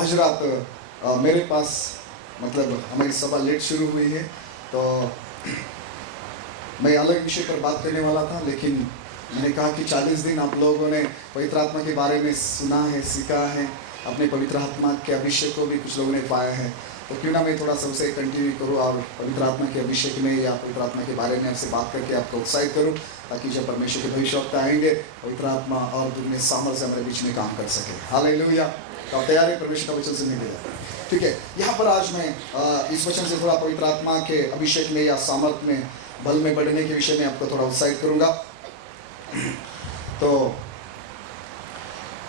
आज रात मेरे पास मतलब हमारी सभा लेट शुरू हुई है, तो मैं अलग विषय पर बात करने वाला था, लेकिन मैंने कहा कि 40 दिन आप लोगों ने पवित्र आत्मा के बारे में सुना है, सीखा है, अपने पवित्र आत्मा के अभिषेक को भी कुछ लोगों ने पाया है, तो क्यों ना मैं थोड़ा सा उसे कंटिन्यू करूँ और पवित्र आत्मा के अभिषेक में या पवित्र आत्मा के बारे में आपसे बात करके आपको उत्साहित करूँ, ताकि जब परमेश्वर के भविष्यवक्ता आएंगे पवित्र आत्मा और दुनिया सामर्थ्य से हमारे बीच में काम कर सके। हालेलुया। तो आप तैयार है परमेश्वर का वचन सुनने के लिए? ठीक है, यहाँ पर आज मैं इस वचन से थोड़ा पवित्र आत्मा के अभिषेक में या सामर्थ्य में बल में बढ़ने के विषय में आपको थोड़ा उत्साहित करूंगा। तो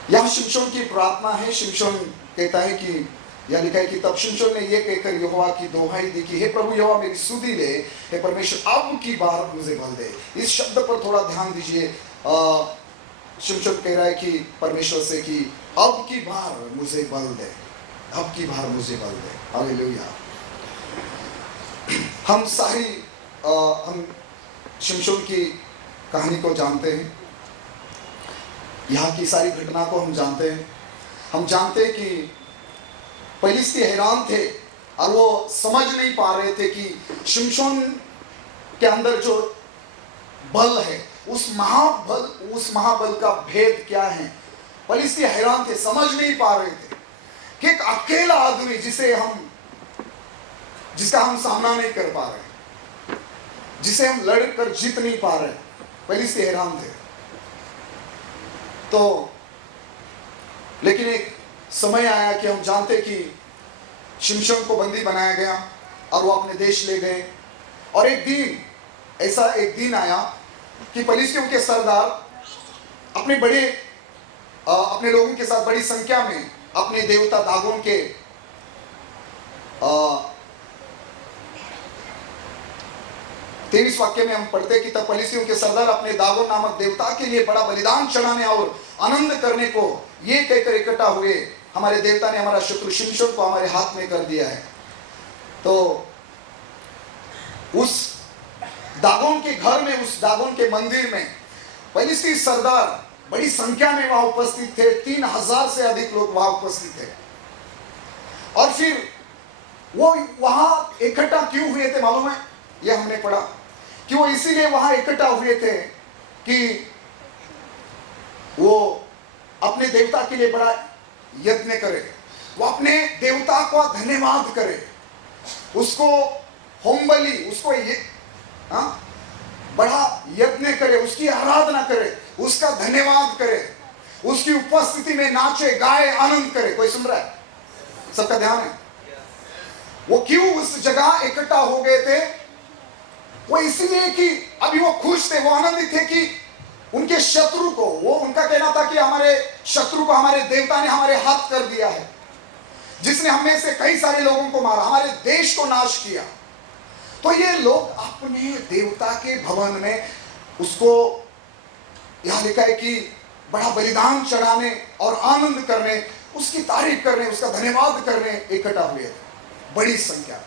यह शिमशोन की प्रार्थना है। शिमशोन कहता है कि यह लिखा है कि तब शिमशोन ने यह कहकर यहोवा की दोहाई दी कि हे प्रभु यहोवा मेरी सुधि ले, हे परमेश्वर अब की बार मुझे बल दे। इस शब्द पर थोड़ा ध्यान दीजिए। शिमशोन कह रहा है कि परमेश्वर से कि अब की बार मुझे बल दे, अब की बार मुझे बल दे। हालेलुया। हम सारी हम शिमशोन की कहानी को जानते हैं, यहाँ की सारी घटना को हम जानते हैं। हम जानते हैं कि पलिस्ती हैरान थे और वो समझ नहीं पा रहे थे कि शिमशोन के अंदर जो बल है, उस महाबल का भेद क्या है। पलिस्ती हैरान थे, समझ नहीं पा रहे थे कि एक अकेला आदमी जिसका हम सामना नहीं कर पा रहे, जिसे हम लड़कर जीत नहीं पा रहे, पलिस्ती हैरान थे। तो लेकिन एक समय आया कि हम जानते कि शिमशोन को बंदी बनाया गया और वो अपने देश ले गए। और एक दिन आया कि पलिस्तियों के सरदार अपने लोगों के साथ बड़ी संख्या में अपने देवता दागोन के 23 वाक्य में हम पढ़ते कि तब पलिस्तियों के सरदार अपने दागोन नामक देवता के लिए बड़ा बलिदान चढ़ाने और आनंद करने को ये कहकर इकट्ठा हुए, हमारे देवता ने हमारा शत्रु शिमशोन को हमारे हाथ में कर दिया है। तो उस दागोन के घर में, उस दागोन के मंदिर में पलिस्ती सरदार बड़ी संख्या में वहां उपस्थित थे। 3000 से अधिक लोग वहां उपस्थित थे। और फिर वो वहां इकट्ठा क्यों हुए थे मालूम है? यह हमने पढ़ा कि वो इसीलिए वहां इकट्ठा हुए थे कि वो अपने देवता के लिए बड़ा यत्न करे, वो अपने देवता को धन्यवाद करे, उसको होम बलि, उसको बड़ा यत्न करे, उसकी आराधना करे, उसका धन्यवाद करे, उसकी उपस्थिति में नाचे गाए आनंद करे। कोई सुन रहा है? सबका ध्यान है? वो क्यों उस जगह इकट्ठा हो गए थे? वो इसलिए कि अभी वो खुश थे, वो आनंदित थे कि उनके शत्रु को, वो उनका कहना था कि हमारे शत्रु को हमारे देवता ने हमारे हाथ कर दिया है, जिसने हमें से कई सारे लोगों को मारा, हमारे देश को नाश किया। तो ये लोग अपने देवता के भवन में उसको, यहां लिखा है कि बड़ा बलिदान चढ़ाने और आनंद करने, उसकी तारीफ करने, उसका धन्यवाद करने इकट्ठा हुए थे बड़ी संख्या में।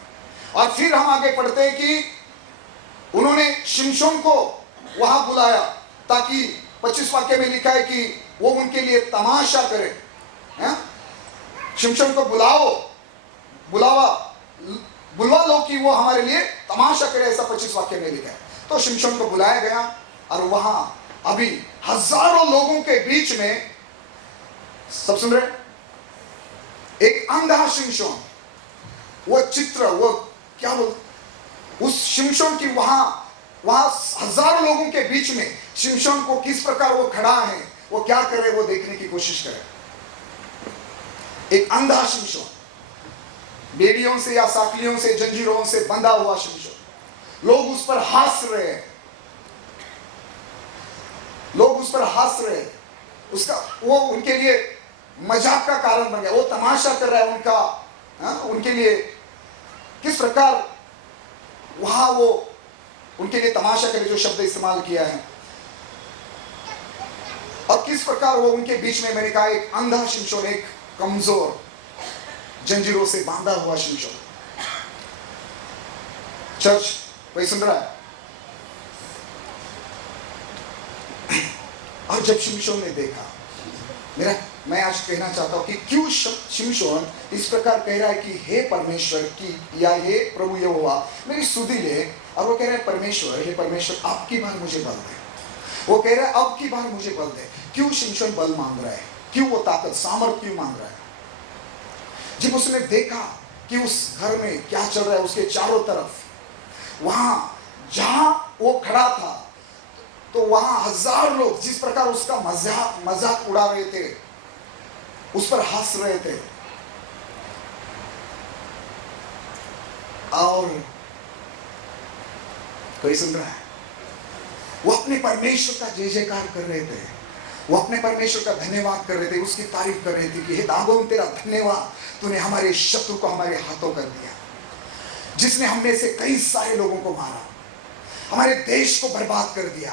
और फिर हम आगे पढ़ते हैं कि उन्होंने शिमशोन को वहां बुलाया ताकि 25 वाक्य में लिखा है कि वो उनके लिए तमाशा करे। शिमशोन को बुलवा लो कि वो हमारे लिए तमाशा करे, ऐसा 25 वाक्य में लिखा है। तो शिमशोन को बुलाया गया और वहां अभी हजारों लोगों के बीच में, सब सुन रहे, एक अंधा शिमशोन, वो चित्र, वो क्या बोल, उस शिमशोन की वहां हजारों लोगों के बीच में शिमशोन को किस प्रकार वो खड़ा है, वो क्या कर रहे, वो देखने की कोशिश करें। एक अंधा शिमशोन, बेड़ियों से या साकलियों से, जंजीरों से बंधा हुआ शिमशोन। लोग उस पर हंस रहे हैं, उसका वो उनके लिए मजाक का कारण बन गया, वो तमाशा कर रहा है उनका, उनके लिए किस प्रकार वहां वो उनके लिए तमाशा के लिए जो शब्द इस्तेमाल किया है, और किस प्रकार वो उनके बीच में, मैंने कहा एक अंधा शिमशोन, एक कमजोर जंजीरों से बांधा हुआ शिमशोन। चर्च कोई सुन रहा है? और जब शिमशोन ने देखा, मेरा मैं आज कहना चाहता हूं कि क्यों शिमशोन इस प्रकार कह रहा है कि हे परमेश्वर की या हे प्रभु यहोवा मेरी सुधि ले, और वो कह रहा है परमेश्वर, हे परमेश्वर आपकी बार मुझे बल दे। वो कह रहा है अब की बार मुझे बल दे। क्यों शिमशोन बल मांग रहा है? क्यों वो ताकत सामर्थ क्यों मांग रहा है? जब उसने देखा कि उस घर में क्या चल रहा है, उसके चारों तरफ, वहां जहां वो खड़ा था तो वहां हजार लोग जिस प्रकार उसका मजाक उड़ा रहे थे, उस पर हंस रहे थे, और कोई सुन रहा है, वो अपने परमेश्वर का जय जयकार कर रहे थे, वो अपने परमेश्वर का धन्यवाद कर रहे थे, उसकी तारीफ कर रहे थे कि हे दागोन तेरा धन्यवाद, तूने हमारे शत्रु को हमारे हाथों कर दिया, जिसने हम में से कई सारे लोगों को मारा, हमारे देश को बर्बाद कर दिया,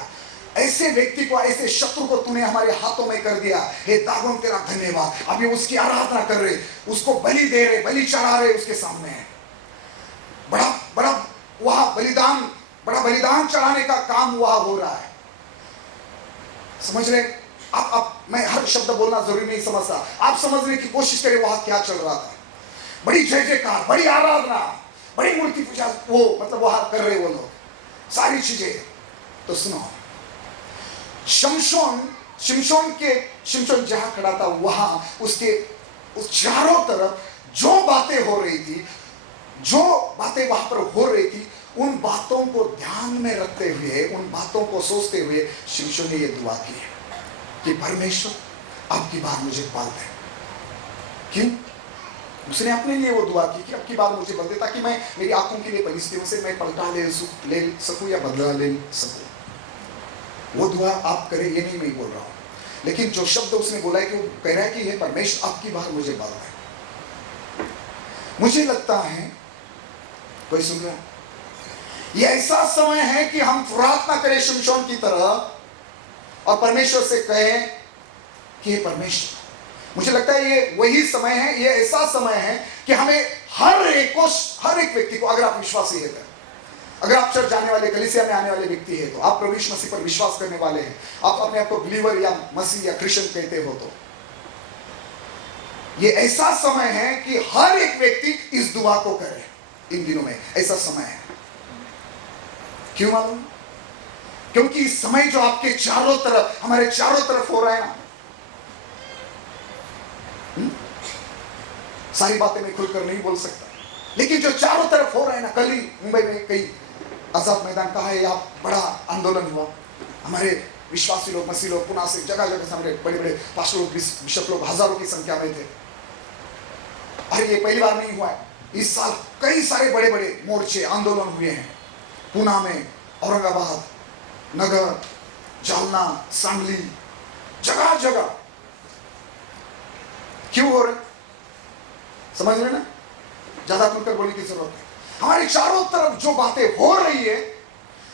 ऐसे व्यक्ति को, ऐसे शत्रु को तूने हमारे हाथों में कर दिया, हे दागोन तेरा धन्यवाद। अभी उसकी आराधना कर रहे, उसको बलि दे रहे, बलि चढ़ा रहे उसके सामने। बड़ा बड़ा वहां बलिदान चढ़ाने का काम वहां हो रहा है। समझ रहे आप? मैं हर शब्द बोलना जरूरी नहीं समझता, आप समझने की कोशिश करें वहां क्या चल रहा था। बड़ी जय जयकार, बड़ी आराधना, बड़ी मूर्ति पूजा, वो मतलब वहां कर रहे वो लोग सारी चीजें। तो सुनो, शिमशोन जहां खड़ा था वहां उसके उस चारों तरफ जो बातें हो रही थी, जो बातें वहां पर हो रही थी, उन बातों को ध्यान में रखते हुए, उन बातों को सोचते हुए शिमशोन ने यह दुआ की कि परमेश्वर अब की बार मुझे बल दे। क्यों? उसने अपने लिए वो दुआ की कि अब की बार मुझे बल दे, ताकि मैं मेरी आंखों की लिए परिस्थितियों से मैं पलटा ले सकूं या बदला ले सकूं। वो दुआ आप करें, ये नहीं मैं बोल रहा हूं, लेकिन जो शब्द उसने बोला है कि वो कह रहा है कि हे परमेश्वर अब की बार मुझे बल दे। मुझे लगता है, कोई सुन रहा है, ये ऐसा समय है कि हम प्रार्थना करें शिमशोन की तरह और परमेश्वर से कहें कि हे परमेश्वर, मुझे लगता है ये वही समय है, ये ऐसा समय है कि हमें हर एक व्यक्ति को, अगर आप विश्वासी है, अगर आप चर्च जाने वाले, कलीसिया में आने वाले व्यक्ति है, तो आप प्रभु यीशु मसीह पर विश्वास करने वाले हैं, आप अपने आप को बिलीवर या मसीह या क्रिश्चियन कहते हो, तो ये ऐसा समय है कि हर एक व्यक्ति इस दुआ को करे। इन दिनों में ऐसा समय है। क्यों मालूम? क्योंकि इस समय जो आपके चारों तरफ, हमारे चारों तरफ हो रहा है ना, सारी बातें मैं खुलकर नहीं बोल सकता, लेकिन जो चारों तरफ हो रहा है ना, कल ही मुंबई में कई आजाद मैदान कहा है, यहाँ बड़ा आंदोलन हुआ, हमारे विश्वासी लोग, मसीह लोग, पुणे से, जगह जगह से हमारे बड़े बड़े पास्टर लोग, बिशप लोग हजारों की संख्या में थे। अरे ये पहली बार नहीं हुआ है, इस साल कई सारे बड़े बड़े मोर्चे, आंदोलन हुए हैं, पुणे में, औरंगाबाद, नगर, जालना, सांगली, जगह जगह। क्यों हो रहे? समझ रहे ना? ज्यादा खुलकर बोलने की जरूरत है। हमारे चारों तरफ जो बातें हो रही है,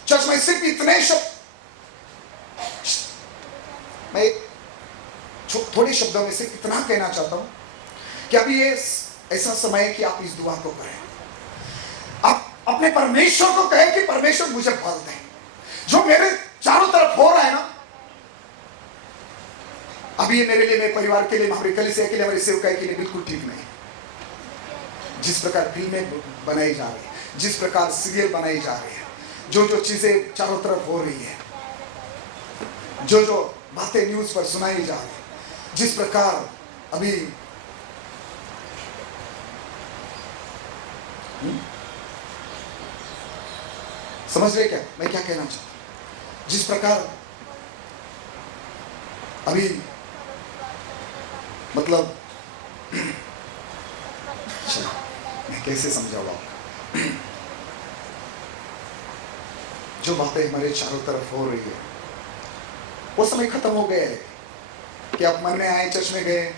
चर्च में सिर्फ इतने शब्द, मैं थोड़े शब्दों में सिर्फ इतना कहना चाहता हूं कि अभी ये ऐसा समय है कि आप इस दुआ को करें, आप अपने परमेश्वर को कहें कि परमेश्वर मुझे बल दे। जो मेरे चारों तरफ हो रहा है ना, अभी ये मेरे लिए, मेरे परिवार के लिए, हमारे कलीसिया के लिए, हमारी सेवकाई के लिए बिल्कुल ठीक नहीं। जिस प्रकार फिल्में बनाई जा रही है, जिस प्रकार सीरियल बनाई जा रही है, जो जो चीजें चारों तरफ हो रही है, जो जो बातें न्यूज पर सुनाई जा रही है, जिस प्रकार अभी समझ रहे क्या मैं क्या कहना चाहता हूं? जिस प्रकार अभी मतलब मैं कैसे समझाऊंगा, जो बातें हमारे चारों तरफ हो रही है, वो समय खत्म हो गया है कि आप मन में आए, चर्च में गए,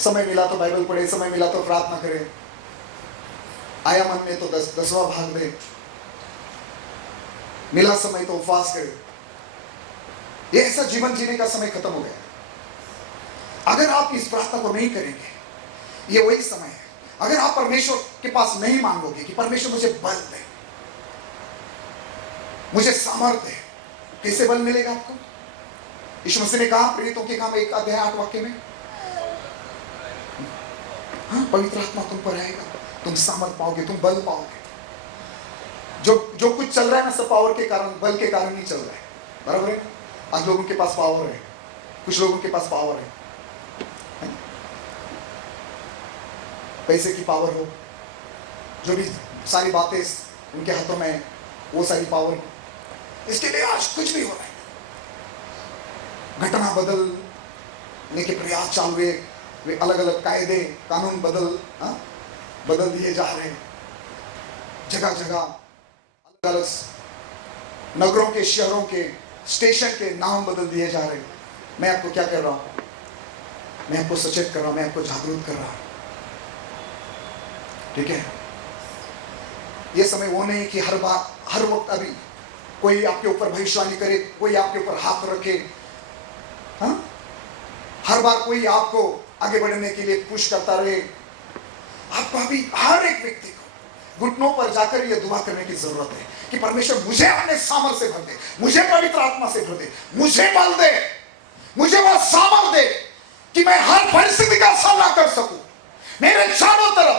समय मिला तो बाइबल पढ़े, समय मिला तो प्रार्थना करें, आया मन में तो 10वां भाग दे, मिला समय तो उपवास करे। ये ऐसा जीवन जीने का समय खत्म हो गया। अगर आप इस प्रार्थना को नहीं करेंगे, ये वही समय है। अगर आप परमेश्वर के पास नहीं मांगोगे कि परमेश्वर मुझे बल दे, मुझे सामर्थ्य है, कैसे बल मिलेगा आपको? यीशु मसीह ने कहा प्रेरितों के काम 1 अध्याय 8 वाक्य में, हाँ, पवित्र आत्मा तुम पर आएगा, तुम सामर्थ पाओगे, तुम बल पाओगे। जो कुछ चल रहा है ना, सब पावर के कारण, बल के कारण नहीं चल रहा है, बराबर है। आज लोगों के पास पावर है, कुछ लोगों के पास पावर है, पैसे की पावर हो, जो भी सारी बातें उनके हाथों में है, वो सारी पावर, इसके लिए आज कुछ भी हो रहा है। घटना बदलने के प्रयास चालू हुए, वे अलग अलग कायदे कानून बदल दिए जा रहे हैं। जगह जगह अलग अलग नगरों के, शहरों के, स्टेशन के नाम बदल दिए जा रहे हैं। मैं आपको क्या कर रहा हूं? मैं आपको सचेत कर रहा हूं, मैं आपको जागरूक कर रहा हूं, ठीक है। यह समय वो नहीं कि हर वक्त अभी कोई आपके ऊपर भविष्यवाणी करे, कोई आपके ऊपर हाथ रखे, हाँ? हर बार कोई आपको आगे बढ़ने के लिए पुश करता रहे। आपको अभी हर एक व्यक्ति को घुटनों पर जाकर यह दुआ करने की जरूरत है कि परमेश्वर मुझे अपने सामर्थ से भर दे, मुझे पवित्र आत्मा से भर दे, मुझे बल दे, मुझे वह सामर्थ दे कि मैं हर परिस्थिति का सामना कर सकूं। मेरे चारों तरफ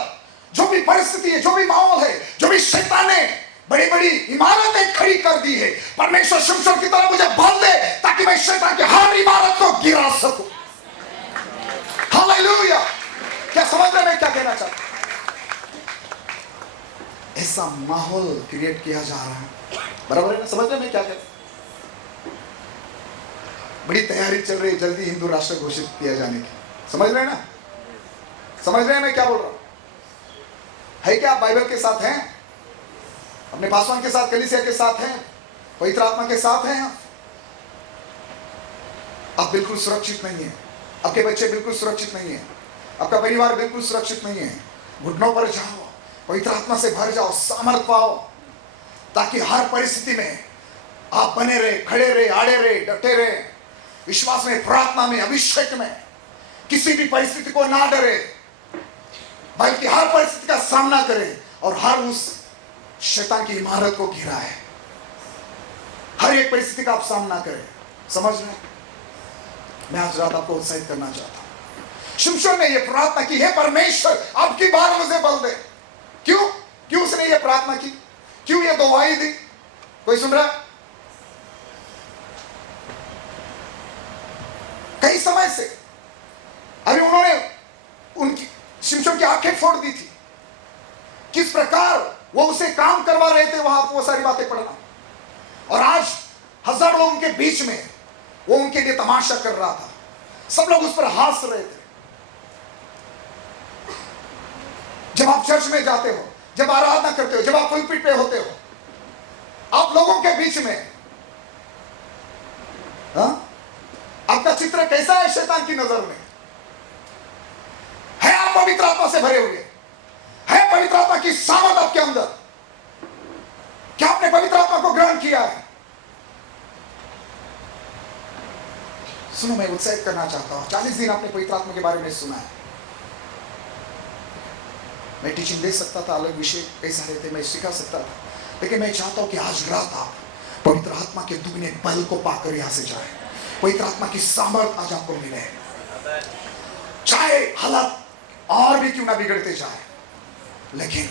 जो भी परिस्थिति है, जो भी माहौल है, जो भी शैतान ने बड़ी बड़ी इमारतें खड़ी कर दी है, परमेश्वर शिमशोन की तरह मुझे बल दे ताकि मैं शैतान की हर इमारत को गिरा सकूं। हालेलुया। क्या समझ रहे मैं क्या कहना चाहता हूं? ऐसा माहौल क्रिएट किया जा रहा है, बराबर है ना? समझ रहे मैं क्या कहता हूं? बड़ी तैयारी चल रही है जल्दी हिंदू राष्ट्र घोषित किया जाने की, समझ रहे हैं ना? समझ रहे हैं मैं क्या बोल रहा हूं? है क्या आप बाइबल के साथ हैं? अपने पासवान के साथ, कलीसिया के साथ हैं, पवित्र आत्मा के साथ हैं? आप बिल्कुल सुरक्षित नहीं है, आपके बच्चे बिल्कुल सुरक्षित नहीं है, आपका परिवार बिल्कुल सुरक्षित नहीं है। घुटनों पर जाओ, पवित्र आत्मा से भर जाओ, सामर्थ पाओ, ताकि हर परिस्थिति में आप बने रहे, खड़े रहे, आड़े रहे, डटे रहे, विश्वास में, प्रार्थना में, अभिषेक में, किसी भी परिस्थिति को ना डरे, बल्कि हर परिस्थिति का सामना करें और हर उस शैतान की इमारत को गिरा है। हर एक परिस्थिति का आप सामना करें। समझ रहे? मैं आज रात आपको उत्साहित करना चाहता हूं। शिमशोन ने यह प्रार्थना की, हे परमेश्वर अब की बार मुझे बल दे। क्यों उसने यह प्रार्थना की? क्यों यह दुआई दी? कोई सुन रहा? कई समय से अभी उन्होंने उनकी शिमशोन की आंखें फोड़ दी थी। किस प्रकार वो उसे काम करवा रहे थे, वहां वो सारी बातें पढ़ना। और आज हजार लोगों के बीच में वो उनके लिए तमाशा कर रहा था, सब लोग उस पर हंस रहे थे। जब आप चर्च में जाते हो, जब आराधना करते हो, जब आप पुलपिट पे होते हो, आप लोगों के बीच में आपका चित्र कैसा है शैतान की नजर में? है आप पवित्र आत्मा से भरे हुए? है पवित्र आत्मा की सामर्थ आपके अंदर? क्या आपने पवित्र आत्मा को ग्रहण किया है? सुनो, मैं उत्साहित करना चाहता हूं। 40 दिन आपने पवित्र आत्मा के बारे में सुना है। मैं टीचिंग दे सकता था, अलग विषय कई सारे थे, मैं सिखा सकता था, लेकिन मैं चाहता हूं कि आज रात आप पवित्र आत्मा के दुगने बल को पाकर यहां से जाए। पवित्र आत्मा की सामर्थ आज आपको मिले, चाहे हालात और भी क्यों ना बिगड़ते जाए, लेकिन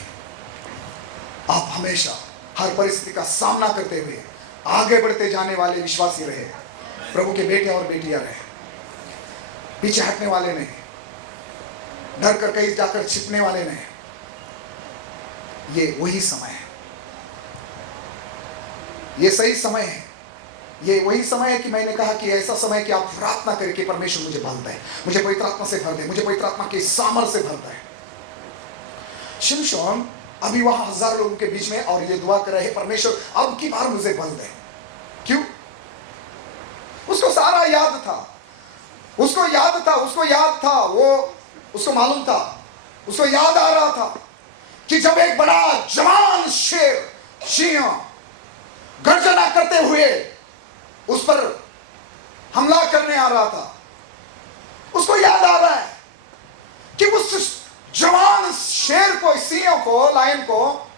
आप हमेशा हर परिस्थिति का सामना करते हुए आगे बढ़ते जाने वाले विश्वासी रहे, प्रभु के बेटे और बेटियां रहे, पीछे हटने वाले नहीं, डर कर कहीं जाकर छिपने वाले नहीं। ये वही समय है, ये सही समय है, ये वही समय है कि मैंने कहा कि ऐसा समय कि आप प्रार्थना करें कि परमेश्वर मुझे बल दे, मुझे पवित्र आत्मा से भर दे, मुझे पवित्र आत्मा के सामर्थ्य से भर दे। शिमशोन अभी वहां हजार लोगों के बीच में और ये दुआ कर रहे हैं, परमेश्वर अब की बार मुझे बल दे। क्यों? उसको सारा याद था, उसको याद था, वो उसको मालूम था, उसको याद आ रहा था कि जब एक बड़ा जवान शेर सिंह गर्जना करते हुए उस पर हमला करने आ रहा था, उसको याद आ रहा है कि उस जवान शेर को, सिंह को, लायन को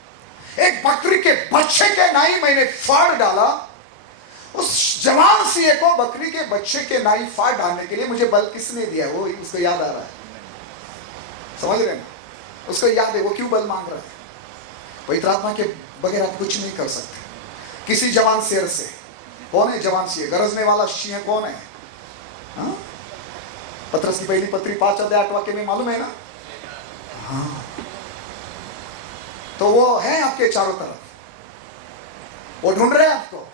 एक बकरी के बच्चे के नाई मैंने फाड़ डाला। उस जवान सिंह को बकरी के बच्चे के नाई फाड़ डालने के लिए मुझे बल किसने दिया? वो उसको याद आ रहा है। समझ रहे ना? उसको याद है वो क्यों बल मांग रहा है। पवित्र आत्मा के बगैर आप कुछ नहीं कर सकते। किसी जवान शेर से, कौन है जवान शेर? गरजने वाला सिंह कौन है? हाँ? पत्रस की पहली पत्री 5:8 वाक्य में मालूम है ना? हाँ, तो वो है आपके चारों तरफ, वो ढूंढ रहे हैं आपको।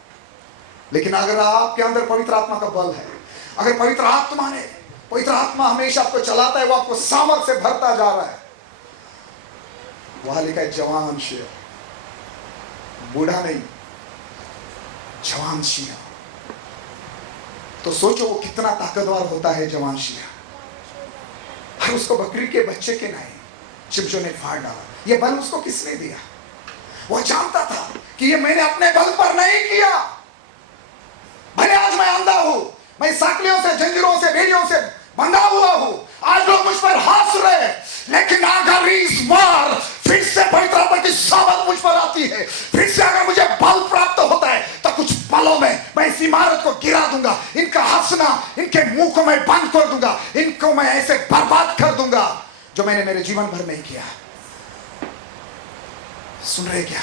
लेकिन अगर आपके अंदर पवित्र आत्मा का बल है, अगर पवित्र आत्मा हमेशा आपको चलाता है, वो आपको सामर्थ्य से भरता जा रहा है। वहां लिखा है जवान शेर, बूढ़ा नहीं, जवान सिंह। तो सोचो वो कितना ताकतवर होता है जवान सिंह। और उसको बकरी के बच्चे के नहीं शिमशोन ने फाड़ डाला। ये बल उसको किसने दिया? वो जानता था कि ये मैंने अपने बल पर नहीं किया। भले आज मैं अंधा हूं, मैं साकलियों से, जंजीरों से, बेड़ियों से बंधा हुआ हूं, आज लोग मुझ पर हंस रहे, लेकिन अगर इस बार फिर से पवित्र आत्मा की सामर्थ मुझ पर आती है, फिर से अगर मुझे बल प्राप्त होता है, तो कुछ पलों में मैं इस इमारत को गिरा दूंगा। इनका हंसना, इनके मुंह को मैं बंद कर दूंगा, इनको मैं ऐसे बर्बाद कर दूंगा जो मैंने मेरे जीवन भर नहीं किया। सुन रहे क्या?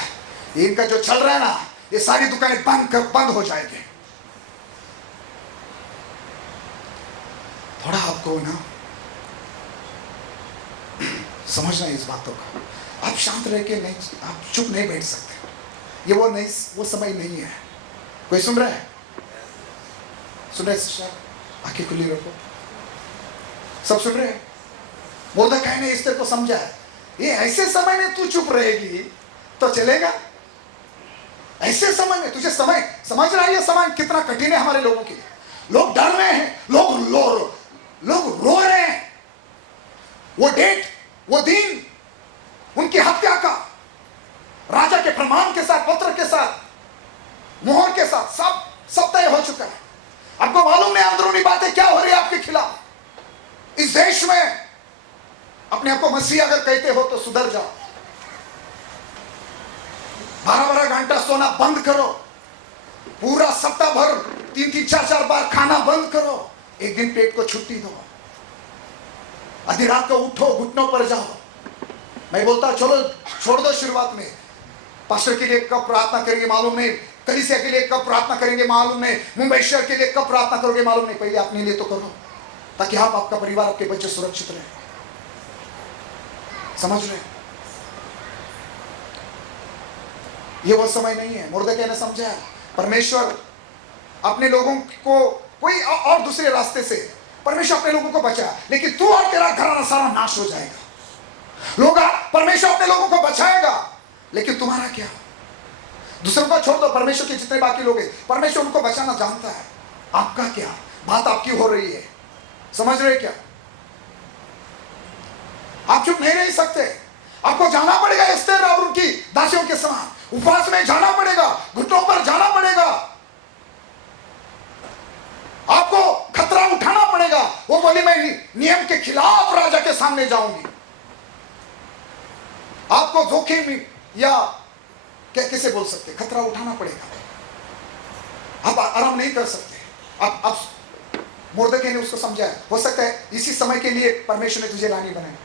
इनका जो चल रहा है ना, ये सारी दुकानें बंद हो जाएगी। थोड़ा आपको ना समझना इस बातों का। आप शांत रह के नहीं, आप चुप नहीं बैठ सकते। ये वो समय नहीं है। कोई सुन रहा है? सुन रहे सिस्टर? आंखें खुली रखो। सब सुन रहे हैं? मोर्देखाई ने एस्तेर को समझा है, ये ऐसे समय में तू चुप रहेगी तो चलेगा। ऐसे समय में तुझे समय समझ रहा है? ये समय कितना कठिन है हमारे लोगों के लिए। लोग डर रहे हैं, लोग रो रहे हैं। वो डेट, वो दिन, उनकी हत्या का राजा के प्रमाण के साथ, पत्र के साथ, मोहर के साथ सब तय हो चुका है। आपको मालूम नहीं अंदरूनी बातें क्या हो रही है आपके खिलाफ। इस देश में अपने आप को मसीह अगर कहते हो तो सुधर जाओ। 12-12 घंटा सोना बंद करो, पूरा सप्ताह भर 3-3, 4-4 बार खाना बंद करो, एक दिन पेट को छुट्टी दो, आधी रात को उठो, घुटनों पर जाओ। मैं बोलता चलो छोड़ दो। शुरुआत में पास्टर के लिए कब प्रार्थना करेंगे मालूम नहीं, कलीसिया के लिए कब प्रार्थना करेंगे मालूम नहीं, मुंबई शहर के लिए कब प्रार्थना करोगे मालूम नहीं। पहले अपने लिए तो करो, ताकि आप, आपका परिवार, आपके बच्चे सुरक्षित रहे। समझ रहे? ये वो समय नहीं है। मोर्देखाई ने समझा, परमेश्वर अपने लोगों को कोई और दूसरे रास्ते से परमेश्वर अपने लोगों को बचा, लेकिन तू और तेरा घराना सारा नाश हो जाएगा। लोग, परमेश्वर अपने लोगों को बचाएगा, लेकिन तुम्हारा क्या? दूसरों को छोड़ दो, परमेश्वर के जितने बाकी लोग हैं, परमेश्वर उनको बचाना जानता है। आपका क्या? बात आपकी हो रही है। समझ रहे क्या? आप चुप नहीं रह सकते। आपको जाना पड़ेगा एस्तेर और उनकी दासियों के समान, उपवास में जाना पड़ेगा, घुटनों पर जाना पड़ेगा। आपको खतरा उठाना पड़ेगा। वो बोली मैं नियम के खिलाफ राजा के सामने जाऊंगी। आपको जोखिम या क्या किसे बोल सकते, खतरा उठाना पड़ेगा। आप आराम नहीं कर सकते। आप मोर्देखाई ने उसको समझाया। हो सकता है इसी समय के लिए परमेश्वर ने तुझे रानी बनाया।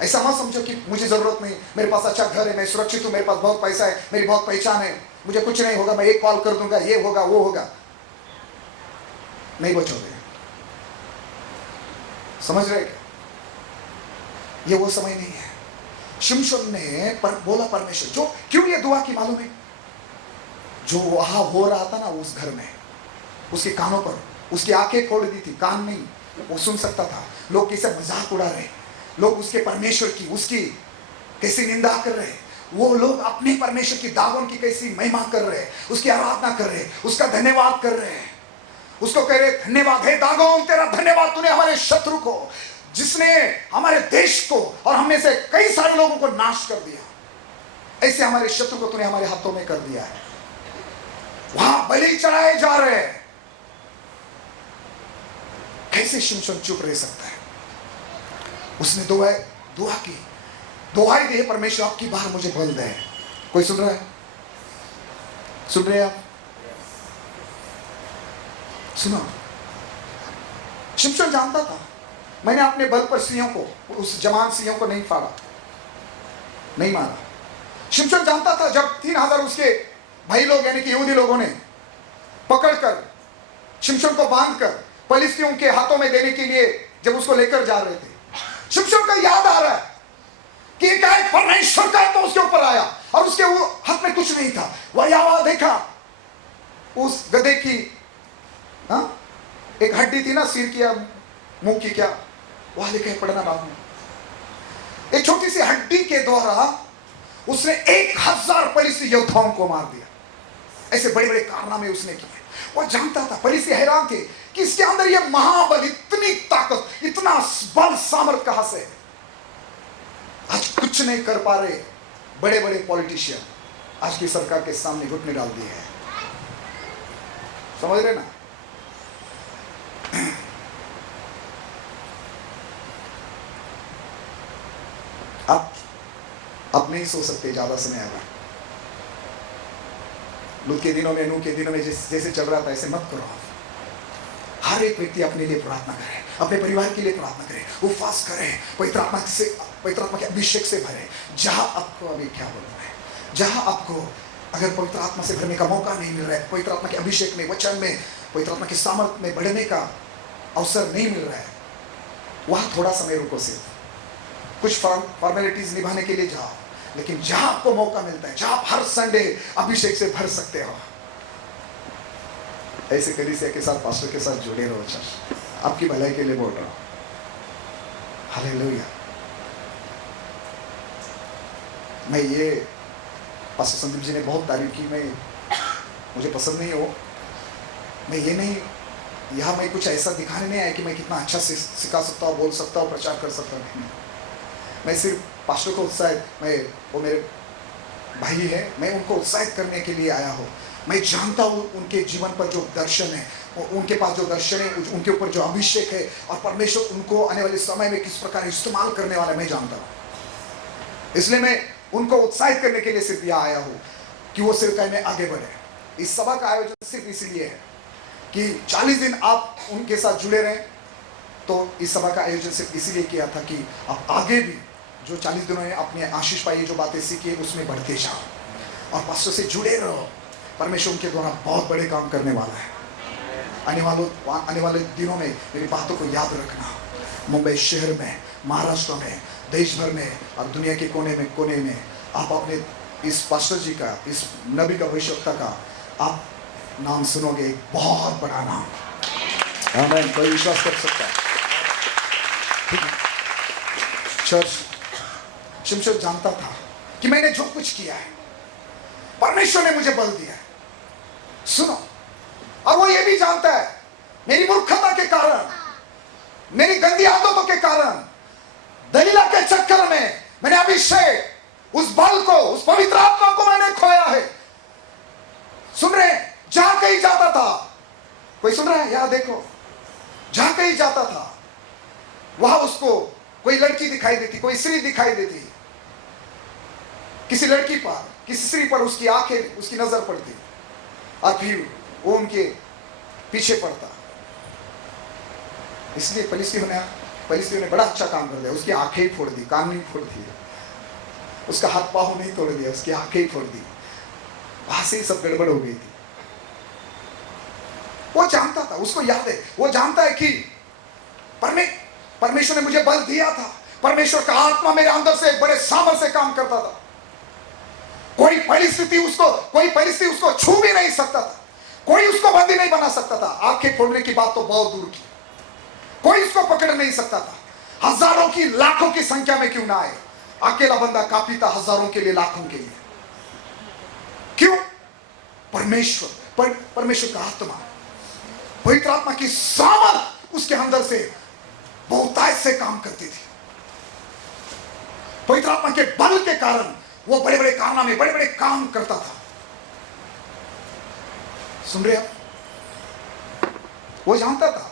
ऐसा मत समझो कि मुझे जरूरत नहीं, मेरे पास अच्छा घर है, मैं सुरक्षित हूं, मेरे पास बहुत पैसा है, मेरी बहुत पहचान है, मुझे कुछ नहीं होगा, मैं एक कॉल कर दूंगा, ये होगा वो होगा। नहीं बचोगे। समझ रहे क्या? ये वो समय नहीं है। शिमशोन ने बोला परमेश्वर, जो क्यों ये दुआ की मालूम है? जो वहां हो रहा था ना उस घर में, उसके कानों पर उसकी आंखें खोल दी थी, कान नहीं, वो सुन सकता था। लोग कैसे मजाक उड़ा रहे, लोग उसके परमेश्वर की, उसकी कैसी निंदा कर रहे, वो लोग अपने परमेश्वर की, दागों की कैसी महिमा कर रहे, उसकी आराधना कर रहे, उसका धन्यवाद कर रहे हैं, उसको कह रहे धन्यवाद है दागोन, तेरा धन्यवाद, तूने हमारे शत्रु को, जिसने हमारे देश को और हमें से कई सारे लोगों को नाश कर दिया, ऐसे हमारे शत्रु को तूने हमारे हाथों में कर दिया है। वहां बलि चढ़ाए जा रहे हैं। कैसे शिमशोन चुप रह सकता है? उसने दुआ की, दुआई दे परमेश्वर आपकी बार मुझे बल दे। कोई सुन रहा है? सुन रहे हैं आप? सुनो, शिमशोन जानता था मैंने अपने बल पर सिंहों को, उस जवान सिंहों को नहीं फाड़ा, नहीं मारा। शिमशोन जानता था जब 3000 उसके भाई लोग यानी कि यहूदी लोगों ने पकड़कर शिमशोन को बांधकर फलिस्तियों के हाथों में देने के लिए जब उसको लेकर जा रहे थे, शिमशोन का याद आ रहा है कि एक परमेश्वर का तो उसके ऊपर आया और उसके हाथ में कुछ नहीं था। वह आवाज देखा उस गधे की, एक हड्डी थी ना सिर की या मुंह की, क्या वहां लिखा है, पढ़ना बाद में। एक छोटी सी हड्डी के द्वारा उसने 1000 फलिस्ती योद्धाओं को मार दिया। ऐसे बड़े बड़े कारनामे उसने किए। वो जानता था, फलिस्ती हैरान थे कि इसके अंदर ये महाबल, इतनी ताकत, इतना बल सामर्थ कहां से है। आज कुछ नहीं कर पा रहे बड़े बड़े पॉलिटिशियन आज की सरकार के सामने घुटने डाल दिए हैं। समझ रहे ना? आप नहीं सो सकते ज्यादा समय आएगा। लूत के दिनों में, नूह के दिनों में जैसे चल रहा था ऐसे मत करो। आप हर एक व्यक्ति अपने लिए प्रार्थना करे, अपने परिवार के लिए प्रार्थना करे, उपवास करे, पवित्र आत्मा के अभिषेक से भरे। जहां आपको, अभी क्या बोलना है, जहां आपको अगर पवित्र आत्मा से भरने का मौका नहीं मिल रहा है, पवित्र आत्मा के अभिषेक में, वचन में, पवित्र आत्मा के सामर्थ्य में बढ़ने का अवसर नहीं मिल रहा है, वहां थोड़ा समय रुको। सिर्फ कुछ फॉर्मेलिटीज निभाने के लिए जाओ, लेकिन जहां आपको मौका मिलता है, जहां आप हर संडे अभिषेक से भर सकते हो, ऐसे कलीसिया के साथ, पास्टर के साथ जुड़े रहो। चर्च आपकी भलाई के लिए बोल रहा हूं। हालेलुया। मैं ये पास्टर संदीप जी ने बहुत तारीफ की, मुझे पसंद नहीं हो। मैं ये नहीं, यहाँ मैं कुछ ऐसा दिखाने नहीं आया कि मैं कितना अच्छा सिखा सकता हूँ, बोल सकता हूँ, प्रचार कर सकता हूँ। मैं सिर्फ पास्टर को उत्साहित, वो मेरे भाई है, मैं उनको उत्साहित करने के लिए आया हूँ। मैं जानता हूँ उनके जीवन पर जो दर्शन है, उनके पास जो दर्शन है, उनके ऊपर जो अभिषेक है, और परमेश्वर उनको आने वाले समय में किस प्रकार इस्तेमाल करने वाला है, मैं जानता हूँ। इसलिए मैं उनको उत्साहित करने के लिए सिर्फ यहाँ आया हूँ कि वो सेवकाई में आगे बढ़े। इस सभा का आयोजन सिर्फ इसलिए है कि 40 दिन आप उनके साथ जुड़े रहें। तो इस सभा का आयोजन सिर्फ इसीलिए किया था कि आप आगे भी जो 40 दिनों में अपने आशीष पाई, जो बातें सीखी है, उसमें बढ़ते जाओ और पास्टर से जुड़े रहो। परमेश्वर उनके द्वारा बहुत बड़े काम करने वाला है। आने वाले दिनों में मेरी बातों को याद रखना। मुंबई शहर में, महाराष्ट्र में, देश भर में और दुनिया के कोने में आप अपने इस पास्टर जी का, इस नबी का, भविष्यवक्ता का आप नाम सुनोगे, एक बहुत बड़ा नाम। आमीन। कोई विश्वास कर सकता है? चर्च, शिमशोन जानता था कि मैंने जो कुछ किया है, परमेश्वर ने मुझे बल दिया है। सुनो, और वो ये भी जानता है मेरी मूर्खता के कारण, मेरी गंदी आदतों के कारण, दलीला के चक्कर में मैंने अभिषेक, उस बल को, उस पवित्र आत्मा को मैंने खोया है। सुन रहे? जहां कहीं जाता था, कोई सुन रहा है? यहां देखो, जहां कहीं जाता था वहां उसको कोई लड़की दिखाई देती, कोई स्त्री दिखाई देती, किसी लड़की पर, किसी स्त्री पर उसकी आंखें, उसकी नजर पड़ती और फिर वो उनके पीछे पड़ता। इसलिए फलिस्तियों ने बड़ा अच्छा काम कर दिया। उसकी आंखें ही फोड़ दी, कान नहीं फोड़ दिए, उसका हाथ पांव नहीं तोड़ दिया, उसकी आंखें ही फोड़ दी। वहां से ही सब गड़बड़ हो गई थी। वो जानता था, उसको याद है, वो जानता है कि परमेश्वर ने मुझे बल दिया था। परमेश्वर का आत्मा मेरे अंदर से बड़े सामर्थ्य से काम करता था। कोई परिस्थिति उसको छू भी नहीं सकता था, कोई उसको बंदी नहीं बना सकता था। आंखें फोड़ने की बात तो बहुत दूर की, कोई उसको पकड़ नहीं सकता था। हजारों की, लाखों की संख्या में क्यों ना आए, अकेला बंदा काफी था हजारों के लिए, लाखों के लिए। क्यों? परमेश्वर का आत्मा, पवित्र आत्मा की सामर्थ उसके अंदर से बहुतायत से काम करती थी। पवित्र आत्मा के बल के कारण वो बड़े बड़े कारनामे, बड़े बड़े काम करता था। सुन रहे आप? वो जानता था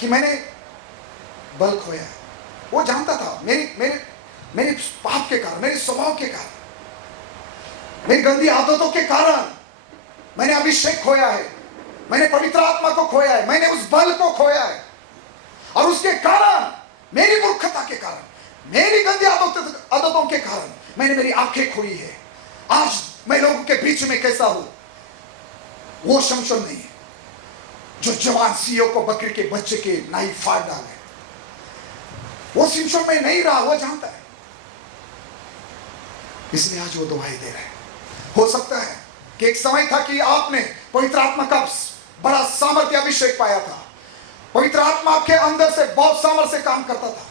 कि मैंने बल खोया है। वो जानता था मेरे पाप के कारण, मेरे स्वभाव के कारण, मेरी गंदी आदतों के कारण मैंने अभिषेक खोया है, मैंने पवित्र आत्मा को खोया है, मैंने उस बल को खोया है। और उसके कारण, मेरी मूर्खता के कारण, मेरी गंदी आदतों के कारण मैंने मेरी आंखें खोई है। आज मैं लोगों के बीच में कैसा हूं, वो शमशोन नहीं है जो जवान सीओ को बकरी के बच्चे के नाई फाड़ डाले। वो शमशोन में नहीं रहा, वो जानता है, इसलिए आज वो दुहाई दे रहे हैं। हो सकता है कि एक समय था कि आपने पवित्र आत्मा का बड़ा सामर्थ्य अभिषेक पाया था, पवित्र आत्मा के अंदर से बहुत सामर्थ्य से काम करता था,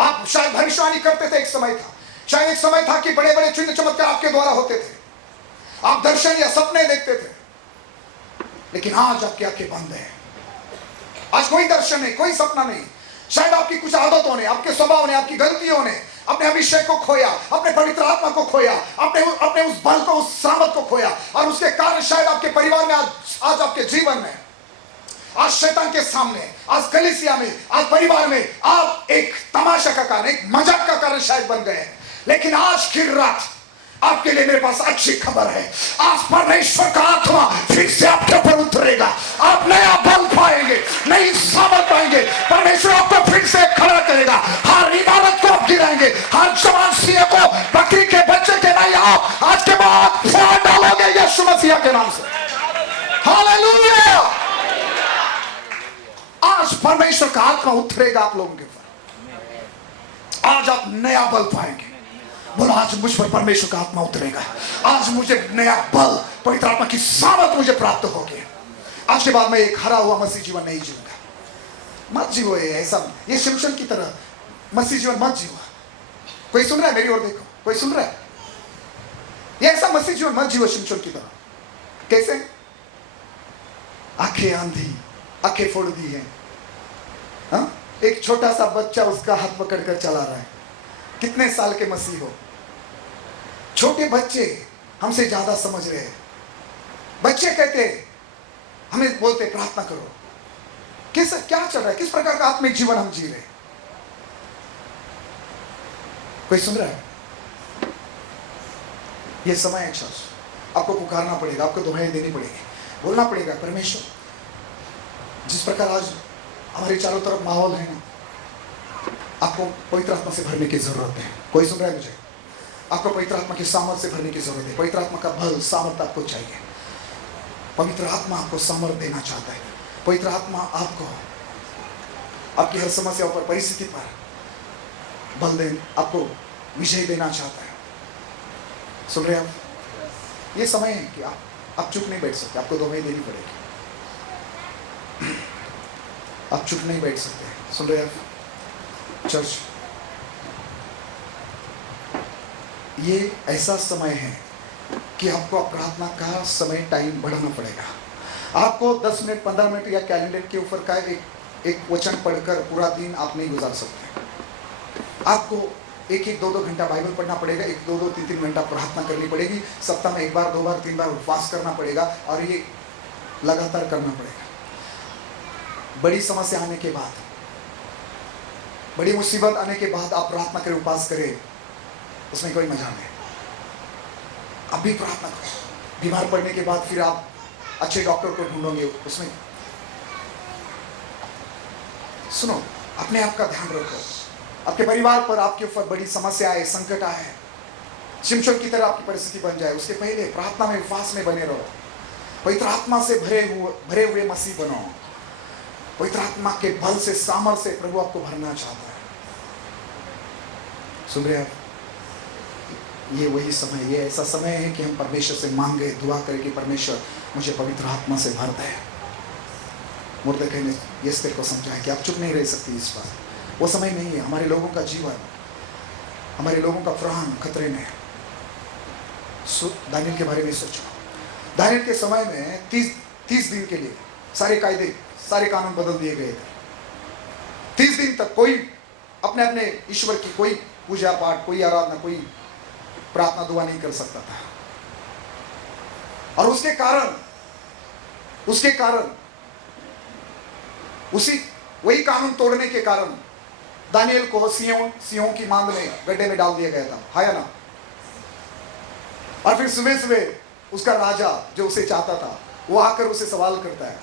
आप शायद भविष्यवाणी करते थे। एक समय था, शायद एक समय था कि बड़े बड़े चिन्ह चमत्कार आपके द्वारा होते थे, आप दर्शन या सपने देखते थे। लेकिन आज आपकी आंखें बंद है, आज कोई दर्शन नहीं, कोई सपना नहीं। शायद आपकी कुछ आदतों ने, आपके स्वभाव ने, आपकी गलतियों ने अपने अभिषेक को खोया, अपने पवित्र आत्मा को खोया, अपने उस बल को, उस सामर्थ को खोया, और उसके कारण शायद आपके परिवार में, आज आपके जीवन में, आज शैतान के सामने, आज कलीसिया में, आज परिवार में आप एक तमाशा का कारण, एक मजाक का कारण शायद बन गए हैं। लेकिन आज की रात आपके लिए मेरे पास अच्छी खबर है, आज परमेश्वर का आत्मा फिर से आपके ऊपर उतरेगा, आप नया बल पाएंगे, नई सामर्थ पाएंगे। परमेश्वर आपको फिर से खड़ा करेगा, हर इमारत को आप गिराएंगे, हर जवान सीए को बकरी के बच्चे के नहीं, आप आज के बाद फाड़ डालोगे यीशु मसीह के नाम से। हालेलुया! आज परमेश्वर का आत्मा उतरेगा आप लोगों के ऊपर, आज आप नया बल पाएंगे। बोला, आज मुझ पर परमेश्वर का आत्मा उतरेगा, आज मुझे नया बल, पवित्र आत्मा की सामर्थ मुझे प्राप्त होगी। आज के बाद मैं एक हरा हुआ मसीह जीवन नहीं जीऊंगा। मत जीवो ऐसा, ये शिमशोन की तरह मसीह जीवन मत जीवो। कोई सुन रहा है? मेरी ओर देखो, कोई सुन रहा है? ये ऐसा मसीह जीवन मत जीवो शिमशोन की तरह। कैसे? आंखें आंधी, आंखें फोड़ दी है। हाँ? एक छोटा सा बच्चा उसका हाथ पकड़कर चला रहा है। कितने साल के मसीह हो? छोटे बच्चे हमसे ज्यादा समझ रहे हैं। बच्चे कहते हमें, बोलते प्रार्थना करो। क्या चल रहा है? किस प्रकार का आत्मिक जीवन हम जी रहे हैं? कोई सुन रहा है? ये समय है चर्च, आपको पुकारना पड़ेगा, आपको दुहाई देनी पड़ेगी, बोलना पड़ेगा, परमेश्वर जिस प्रकार आज हमारे चारों तरफ माहौल है ना, आपको पवित्र आत्मा से भरने की जरूरत है। कोई सुन रहा है मुझे? आपको पवित्र आत्मा की सामर्थ से भरने की जरूरत है। पवित्र आत्मा का बल, सामर्थ आपको चाहिए। पवित्र आत्मा आपको सामर्थ देना चाहता है। पवित्र आत्मा आपको आपकी हर समस्या पर, परिस्थिति पर बल दे, आपको विजय देना चाहता है। सुन रहे आप? ये समय है कि आप चुप नहीं बैठ सकते, आपको दुहाई देनी पड़ेगी। आप चुप नहीं बैठ सकते। सुन रहे आप चर्च? ये ऐसा समय है कि आपको प्रार्थना का समय, टाइम बढ़ाना पड़ेगा। आपको 10 मिनट, 15 मिनट या कैलेंडर के ऊपर का एक वचन पढ़कर पूरा दिन आप नहीं गुजार सकते। आपको 1-1, 2-2 घंटा बाइबल पढ़ना पड़ेगा, 1-2-2, 3-3 घंटा प्रार्थना करनी पड़ेगी। सप्ताह में 1 बार, 2 बार, 3 बार उपवास करना पड़ेगा, और ये लगातार करना पड़ेगा। बड़ी समस्या आने के बाद, बड़ी मुसीबत आने के बाद आप प्रार्थना करें, उपवास करें, उसमें कोई मजा नहीं। अब भी प्रार्थना करो। बीमार पड़ने के बाद फिर आप अच्छे डॉक्टर को ढूंढोगे, उसमें सुनो, अपने आप का ध्यान रखो। आपके परिवार पर, आपके ऊपर बड़ी समस्या आए, संकट आए, शिमशोन की तरह आपकी परिस्थिति बन जाए, उसके पहले प्रार्थना में, उपवास में बने रहो। पवित्र आत्मा से भरे हुए मसीह बनो। पवित्र आत्मा के बल से, सामर्थ से प्रभु आपको भरना चाहता है। सुन रहे आप? ये वही समय, ये ऐसा समय है कि हम परमेश्वर से मांगे, दुआ करें कि परमेश्वर मुझे पवित्र आत्मा से भर दे। मुर्दकै ने यस्तेर को समझाया कि आप चुप नहीं रह सकती इस बार। वो समय नहीं है। हमारे लोगों का जीवन, हमारे लोगों का प्राण खतरे में है। दानियल के बारे में सोचो। दानियल के समय में 30 दिन के लिए सारे कायदे, सारे कानून बदल दिए गए थे। 30 दिन तक कोई अपने अपने ईश्वर की कोई पूजा पाठ, कोई आराधना, कोई प्रार्थना, दुआ नहीं कर सकता था। और उसके कारण वही कानून तोड़ने के कारण दानियल को सिंहों की मांद में, गड्ढे में डाल दिया गया था, है ना? और फिर सुबह सुबह उसका राजा जो उसे चाहता था, वो आकर उसे सवाल करता है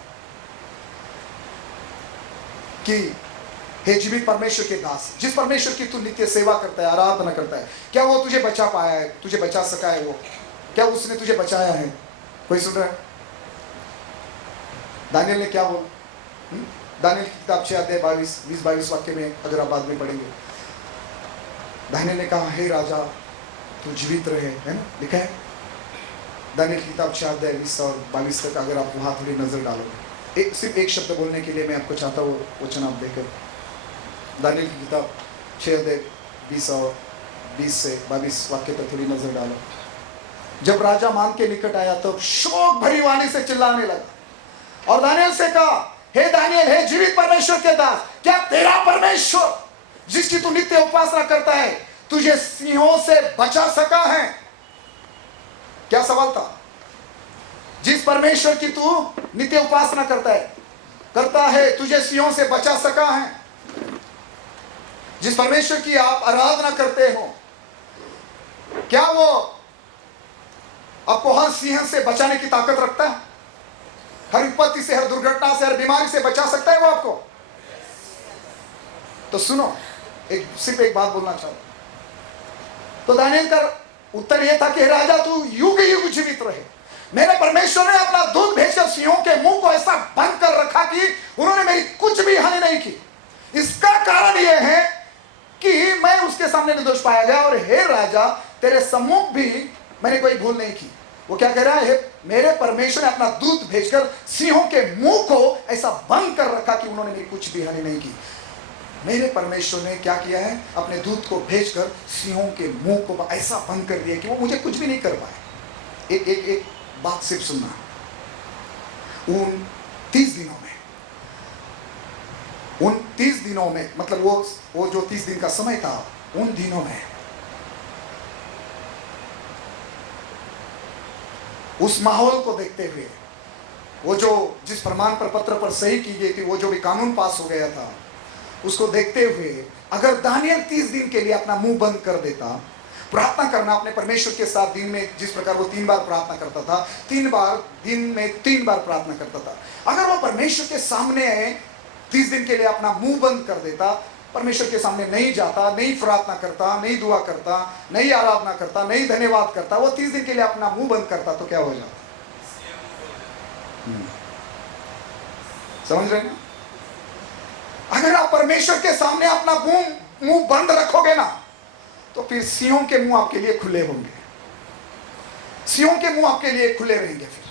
कि हे जीवित परमेश्वर के दास, जिस परमेश्वर की तू नित्य सेवा करता है, आराधना करता है, क्या वो तुझे बचा पाया है? तुझे बचा सका है? वो क्या उसने तुझे बचाया है? कोई सुन रहा है? दानियल ने क्या बोला? दानियल की किताब 6 अध्याय 20-22 वाक्य में अगर आप बाद में पढ़ेंगे, दानियल ने कहा, हे राजा तू जीवित रहे, है ना, लिखा है दानियल की किताब 6 अध्याय 20 और 22 तक। अगर आप वहां थोड़ी नजर डालोगे, सिर्फ एक शब्द बोलने के लिए मैं आपको चाहता हूँ वचन आप देकर, दानियल की किताब 6 अध्याय 20 और 20 से 22 वाक्य तक थोड़ी नजर डालो। जब राजा मान के निकट आया तो शोक भरी वाणी से चिल्लाने लगा और दानियल से कहा, हे दानियल, हे जीवित परमेश्वर के दास, क्या तेरा परमेश्वर जिसकी तू नित्य उपासना करता है तुझे सिंहों से बचा सका है? क्या सवाल था? जिस परमेश्वर की तू नित्य उपासना करता है तुझे सिंहों से बचा सका है? जिस परमेश्वर की आप आराधना करते हो, क्या वो आपको हर सिंह से बचाने की ताकत रखता है? हर विपत्ति से, हर दुर्घटना से, हर बीमारी से बचा सकता है वो आपको? तो सुनो, सिर्फ एक बात बोलना चाहता। तो दानियल का उत्तर यह था कि राजा तू युग युग जीवित रहे। मेरे परमेश्वर ने अपना दूत भेजकर सिंहों के मुंह को ऐसा बंद कर रखा कि उन्होंने मेरी कुछ भी हानि नहीं की। इसका कारण यह है कि मैं उसके सामने निर्दोष पाया गया, और हे राजा तेरे सम्मुख भी मैंने कोई भूल नहीं की। वो क्या कह रहा है? मेरे परमेश्वर ने अपना दूत भेजकर सिंहों के मुंह को ऐसा बंद कर रखा कि उन्होंने मेरी कुछ भी हानि नहीं की। मेरे परमेश्वर ने क्या किया है? अपने दूत को भेजकर सिंहों के मुंह को ऐसा बंद कर दिया कि वो मुझे कुछ भी नहीं कर पाए। एक बात सिर्फ सुनना, उन 30 दिनों में मतलब वो जो 30 दिन का समय था, उन दिनों में उस माहौल को देखते हुए, वो जो जिस प्रमाण पत्र पर सही की गई थी, वो जो भी कानून पास हो गया था, उसको देखते हुए अगर दानियल 30 दिन के लिए अपना मुंह बंद कर देता, प्रार्थना करना अपने परमेश्वर के साथ दिन में जिस प्रकार वो 3 बार प्रार्थना करता था, 3 बार दिन में 3 बार प्रार्थना करता था, अगर वो परमेश्वर के सामने 30 दिन के लिए अपना मुंह बंद कर देता, परमेश्वर के सामने नहीं जाता, नहीं प्रार्थना करता, नहीं दुआ करता, नहीं आराधना करता, नहीं धन्यवाद करता, वो 30 दिन के लिए अपना मुंह बंद करता, तो क्या हो जाता? समझ रहे हैं ना? अगर आप परमेश्वर के सामने अपना मुंह बंद रखोगे ना, तो फिर सिंहों के मुंह आपके लिए खुले होंगे, सिंहों के मुंह आपके लिए खुले रहेंगे। फिर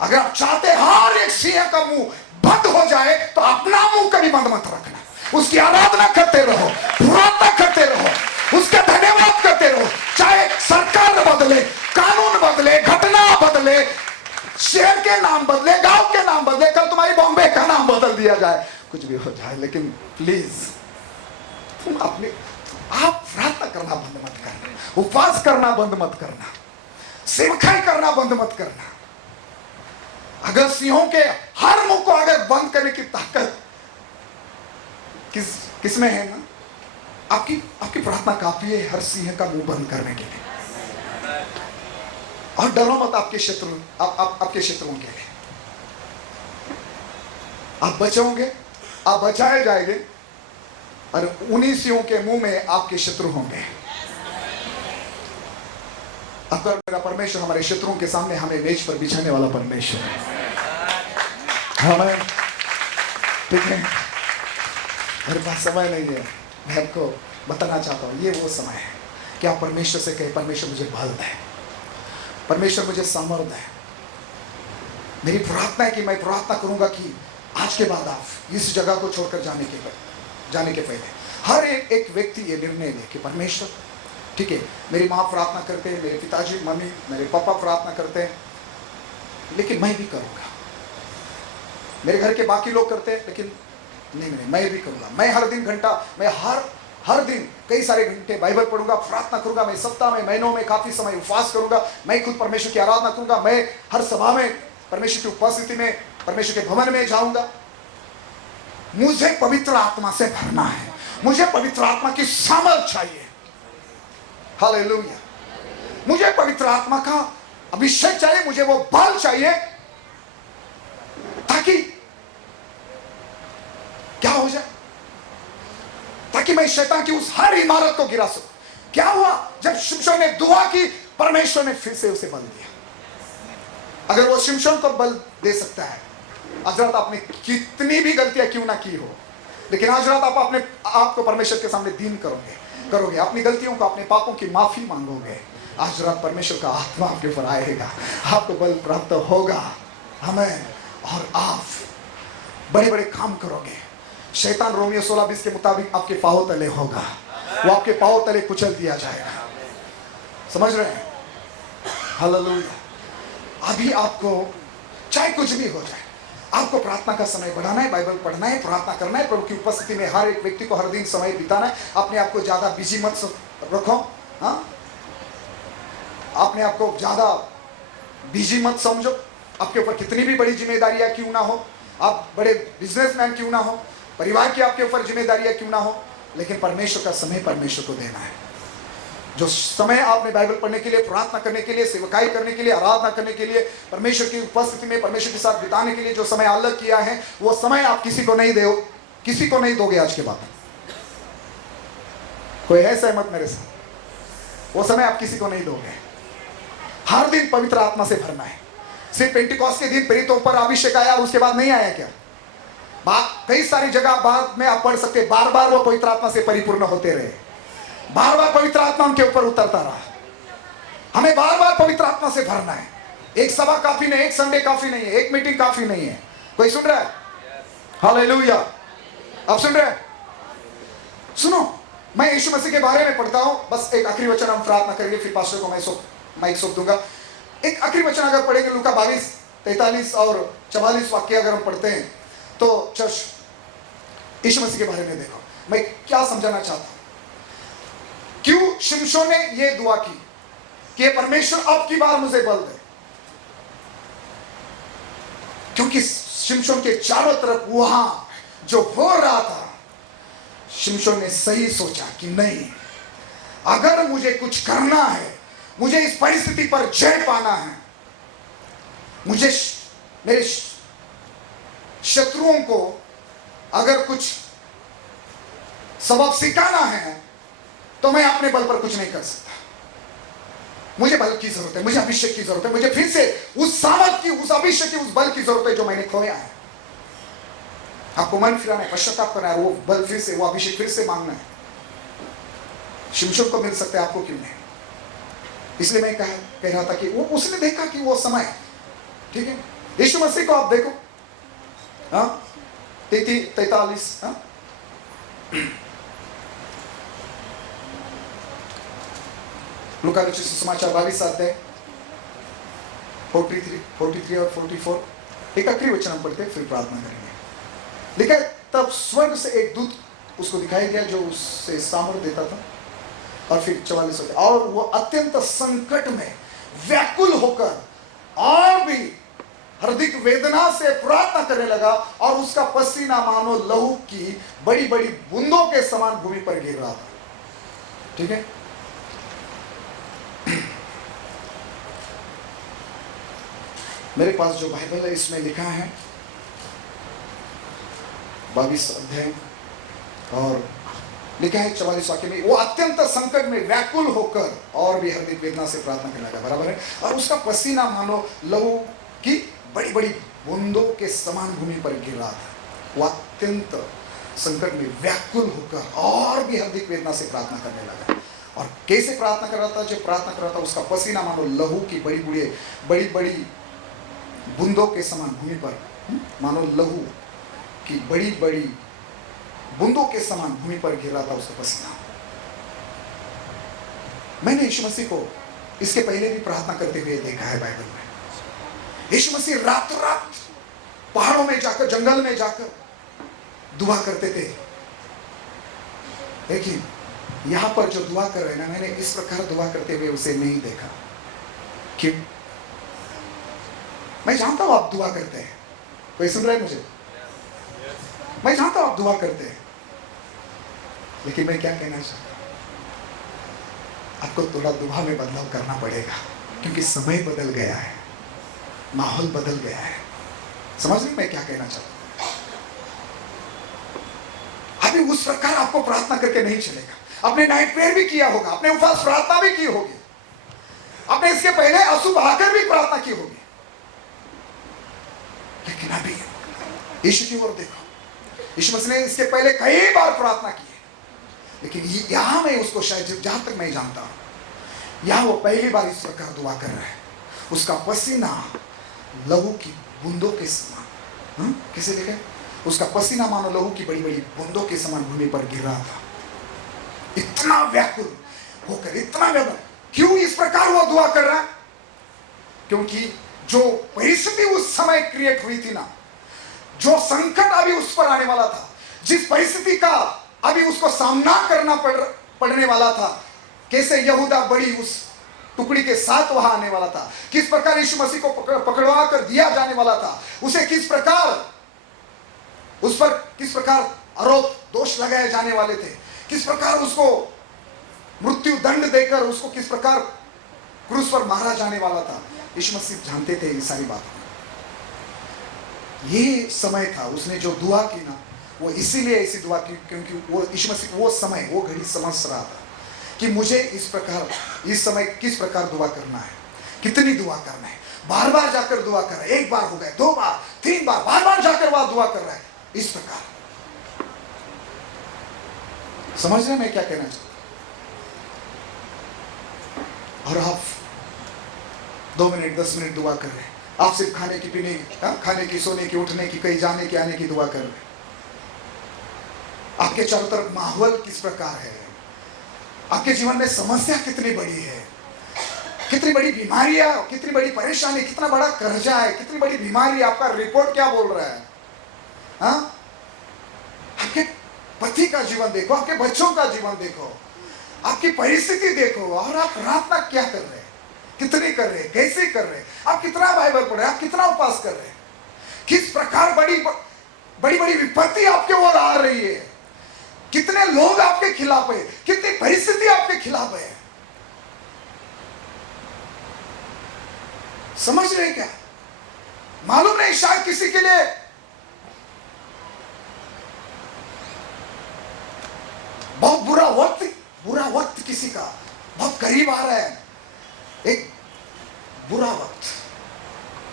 अगर आप चाहते हर एक सिंह का मुंह बंद हो जाए, तो अपना मुंह कभी बंद मत रखना। उसकी आराधना करते रहो, प्रार्थना करते रहो, उसका धन्यवाद करते रहो। चाहे सरकार बदले, कानून बदले, घटना बदले, शहर के नाम बदले, गांव के नाम बदले, कल तुम्हारी बॉम्बे का नाम बदल दिया जाए, कुछ भी हो जाए, लेकिन प्लीज तुम आप प्रार्थना करना बंद मत करना, उपवास करना बंद मत करना, सेवकाई करना बंद मत करना। अगर सिंहों के हर मुंह को अगर बंद करने की ताकत किसमें है ना, आपकी प्रार्थना काफी है हर सिंह का मुंह बंद करने के लिए। और डरो मत आपके शत्रुओं के लिए। आप बचोगे, आप बचाए जाएंगे, और उन्हीं सिंहों के मुंह में आपके शत्रु होंगे। अब मेरा परमेश्वर हमारे शत्रुओं के सामने हमें मेज पर बिछाने वाला परमेश्वर है। हमें ठीक है, मेरे पास समय नहीं है, मैं आपको बताना चाहता हूं, ये वो समय है कि आप परमेश्वर से कहें, परमेश्वर मुझे बल दे, परमेश्वर मुझे सामर्थ है। मेरी प्रार्थना है कि मैं प्रार्थना करूंगा कि आज के बाद आप इस जगह को छोड़कर जाने के पहले हर एक व्यक्ति ये निर्णय ले कि परमेश्वर, ठीक है, मेरी माँ प्रार्थना करते हैं, मेरे पिताजी मम्मी मेरे पापा प्रार्थना करते हैं, लेकिन मैं भी करूंगा। मेरे घर के बाकी लोग करते हैं, लेकिन नहीं, मैं भी करूंगा। मैं हर दिन घंटा, मैं हर दिन कई सारे घंटे बाइबल पढ़ूंगा, प्रार्थना करूंगा। मैं सप्ताह में, महीनों में काफी समय उपवास करूंगा। मैं खुद परमेश्वर की आराधना करूंगा। मैं हर सभा में परमेश्वर की उपस्थिति में, परमेश्वर के भवन में जाऊंगा। मुझे पवित्र आत्मा से भरना है, मुझे पवित्र आत्मा की सामर्थ चाहिए। हालेलुया। मुझे पवित्र आत्मा का अभिषेक चाहिए, मुझे वो बल चाहिए, ताकि क्या हो ताकि मैं शैतान की उस हर इमारत को गिरा सकूं। क्या हुआ? जब शिमशोन ने दुआ की, परमेश्वर ने फिर से उसे बल दिया। अगर वो शिमशोन को बल दे सकता है, आज रात आपने कितनी भी गलतियां क्यों ना की हो, लेकिन आज रात आप अपने आप को परमेश्वर के सामने दीन करोगे, अपनी गलतियों को, अपने पापों की माफी मांगोगे, आज रात परमेश्वर का आत्मा आपके ऊपर आएगा, आपको बल प्राप्त होगा। आमीन। और आप बड़े बड़े काम करोगे। शैतान रोमियो 16:20 के मुताबिक आपके पांव तले होगा, वो आपके पांव तले कुचल दिया जाएगा। समझ रहे हैं? हालेलुया। अभी आपको चाहे कुछ भी हो जाए, आपको प्रार्थना का समय बढ़ाना है, बाइबल पढ़ना है, प्रार्थना करना है, प्रभु की उपस्थिति में हर एक व्यक्ति को हर दिन समय बिताना है। अपने आप को ज्यादा बिजी मत रखो। हाँ, अपने आप को ज्यादा बिजी मत समझो। आपके ऊपर कितनी भी बड़ी जिम्मेदारियां क्यों ना हो, आप बड़े बिजनेसमैन क्यों ना हो, परिवार की आपके ऊपर जिम्मेदारियां क्यों ना हो, लेकिन परमेश्वर का समय परमेश्वर को देना है। जो समय आपने बाइबल पढ़ने के लिए, प्रार्थना करने के लिए, सेवकाई करने के लिए, आराधना करने के लिए, परमेश्वर की उपस्थिति में परमेश्वर के साथ बिताने के लिए जो समय अलग किया है, वो समय आप किसी को नहीं दोगे आज के बाद। कोई है सहमत मेरे साथ? वो समय आप किसी को नहीं दोगे। हर दिन पवित्र आत्मा से भरना है। सिर्फ पेंटिकॉस्ट के दिन प्रेरितों पर अभिषेक आया और उसके बाद नहीं आया क्या? कई सारी जगह बाद में आप पढ़ सकते, बार बार वो पवित्र आत्मा से परिपूर्ण होते रहे, बार बार पवित्र आत्मा उनके ऊपर उतरता रहा। हमें बार बार पवित्र आत्मा से भरना है। एक सभा काफी नहीं, एक संडे काफी नहीं है, एक मीटिंग काफी नहीं है। कोई सुन रहा है? हालेलुया। अब सुन रहे हैं? सुनो, मैं यीशु मसीह के बारे में पढ़ता हूं। बस एक आखिरी वचन हम प्रार्थना करेंगे, फिर पास्टर को मैं माइक सौंप दूंगा। एक आखिरी वचन अगर पढ़ेंगे, लूका 22, 43 और 44 वाक्य अगर हम पढ़ते हैं, तो चर्च यीशु मसीह के बारे में देखो मैं क्या समझाना चाहता हूं। क्यों शिमशोन ने यह दुआ की कि परमेश्वर अब की बार मुझे बल दे? क्योंकि शिमशोन के चारों तरफ वहां जो हो रहा था, शिमशोन ने सही सोचा कि नहीं, अगर मुझे कुछ करना है, मुझे इस परिस्थिति पर जय पाना है, मुझे मेरे शत्रुओं को अगर कुछ सबक सिखाना है, तो मैं अपने बल पर कुछ नहीं कर सकता। मुझे बल की जरूरत है, मुझे अभिषेक की जरूरत है, मुझे फिर से उस सामर्थ की, उस अभिषेक की, उस बल की जरूरत है जो मैंने खोया है। आपको मन फिराना है, पश्चाताप करना है, वो बल फिर से, वो अभिषेक फिर से मांगना है। शिमशोन को मिल सकता है, आपको क्यों नहीं? इसलिए मैं कह रहा था कि वो उसने देखा कि वो समय, ठीक है, यीशु मसीह को आप देखो, 43 लूका रचित सुसमाचार 22 अध्याय 43 और 44 एक आखिरी वचन हम पढ़ते हैं, फिर प्रार्थना करेंगे। लिखा है, तब स्वर्ग से एक दूत उसको दिखाई दिया जो उससे सामर्थ देता था। और फिर 44 होता, और वो अत्यंत संकट में व्याकुल होकर और भी हार्दिक वेदना से प्रार्थना करने लगा, और उसका पसीना मानो लहू की बड़ी बड़ी बूंदों के समान भूमि पर गिर रहा था। ठीक है, मेरे पास जो बाइबल है इसमें लिखा है 22 अध्याय और लिखा है 44 वाक्य में, वो अत्यंत संकट में व्याकुल होकर और भी हार्दिक वेदना से प्रार्थना करने लगा। बराबर है, और उसका पसीना मानो लहू की बड़ी बड़ी बूंदों के समान भूमि पर गिर रहा था। वो अत्यंत संकट में व्याकुल होकर और भी हार्दिक वेदना से प्रार्थना करने लगा। और कैसे प्रार्थना कर रहा था? जब प्रार्थना कर रहा था, उसका पसीना मानो लहू की बड़ी बड़ी बूंदों के समान भूमि पर, मानो लहू की बड़ी बड़ी बूंदों के समान भूमि पर गिर रहा था उसका पसीना। मैंने यीशु मसीह को इसके पहले भी प्रार्थना करते हुए देखा है बाइबल में। यीशु मसीह रातों रात पहाड़ों में जाकर, जंगल में जाकर दुआ करते थे। लेकिन यहां पर जो दुआ कर रहे हैं ना, मैंने इस प्रकार दुआ करते हुए उसे नहीं देखा। क्यों? मैं जानता हूं आप दुआ करते हैं। कोई सुन रहा है मुझे? मैं जानता हूं आप दुआ करते हैं, लेकिन मैं क्या कहना चाहता हूं, आपको थोड़ा दुआ में बदलाव करना पड़ेगा, क्योंकि समय बदल गया है, माहौल बदल गया है। समझ रहे मैं क्या कहना चाहता हूं? अभी उस प्रकार आपको प्रार्थना करके नहीं चलेगा। आपने नाइट प्रेयर भी किया होगा, आपने उपवास प्रार्थना भी की होगी, आपने इसके पहले आंसू बहाकर भी प्रार्थना की होगी, लेकिन अभी यीशु की ओर देखो। यीशु मसीह ने इसके पहले कई बार प्रार्थना की है, लेकिन यहां मैं उसको शायद जहां तक मैं जानता हूं, यहां वो पहली बार इस प्रकार दुआ कर रहा है। उसका पसीना लहू की बूंदों के समान, कैसे देखे, उसका पसीना मानो लहू की बड़ी बड़ी बूंदों के समान भूमि पर गिर रहा था। इतना व्याकुल होकर, इतना व्याकुल। क्यों इस प्रकार वो दुआ कर रहा है? क्योंकि जो परिस्थिति उस समय क्रिएट हुई थी ना, जो संकट अभी उस पर आने वाला था, जिस परिस्थिति का अभी उसको सामना करना पड़ने वाला था, कैसे यहूदा बड़ी उस टुकड़ी के साथ वहां आने वाला था, किस प्रकार यीशु मसीह को पकड़वा कर दिया जाने वाला था, उसे किस प्रकार, उस पर किस प्रकार आरोप दोष लगाए जाने वाले थे, किस प्रकार उसको मृत्यु दंड देकर उसको किस प्रकार क्रूस पर मारा जाने वाला था, यीशु मसीह जानते थे ये सारी बातें। ये समय था, उसने जो दुआ की ना, वो इसीलिए ऐसी दुआ की क्योंकि वो यीशु मसीह वो समय, वो घड़ी समझ रहा था कि मुझे इस प्रकार, इस समय किस प्रकार दुआ करना है, कितनी दुआ करना है। बार बार जाकर दुआ कर रहा है, एक बार हो गए, 2 बार, 3 बार, बार बार जाकर वहां दुआ कर रहा है, इस प्रकार। समझ रहे मैं क्या कहना चाहता हूं? और आप 2 मिनट 10 मिनट दुआ कर रहे हैं, आप सिर्फ खाने की, पीने, खाने की, सोने की, उठने की, कहीं जाने की, आने की दुआ कर रहे हैं। आपके चारों तरफ माहौल किस प्रकार है, आपके जीवन में समस्या कितनी बड़ी है, कितनी बड़ी बीमारियां, कितनी बड़ी परेशानी, कितना बड़ा कर्जा है, कितनी बड़ी बीमारी, आपका रिपोर्ट क्या बोल रहा है? आपके पति का जीवन देखो, आपके बच्चों का जीवन देखो, आपकी परिस्थिति देखो, और आप प्रार्थना क्या कर रहे हैं, कितनी कर रहे हैं, कैसे कर रहे हैं, आप कितना बाइबल पढ़ रहे हैं, आप कितना उपवास कर रहे हैं, किस प्रकार बड़ी बड़ी बड़ी विपत्ति आपके ओर आ रही है, कितने लोग आपके खिलाफ है, कितनी परिस्थिति आपके खिलाफ है। समझ रहे क्या? मालूम नहीं, शायद किसी के लिए बहुत बुरा वक्त किसी का बहुत करीब आ रहा है, एक बुरा वक्त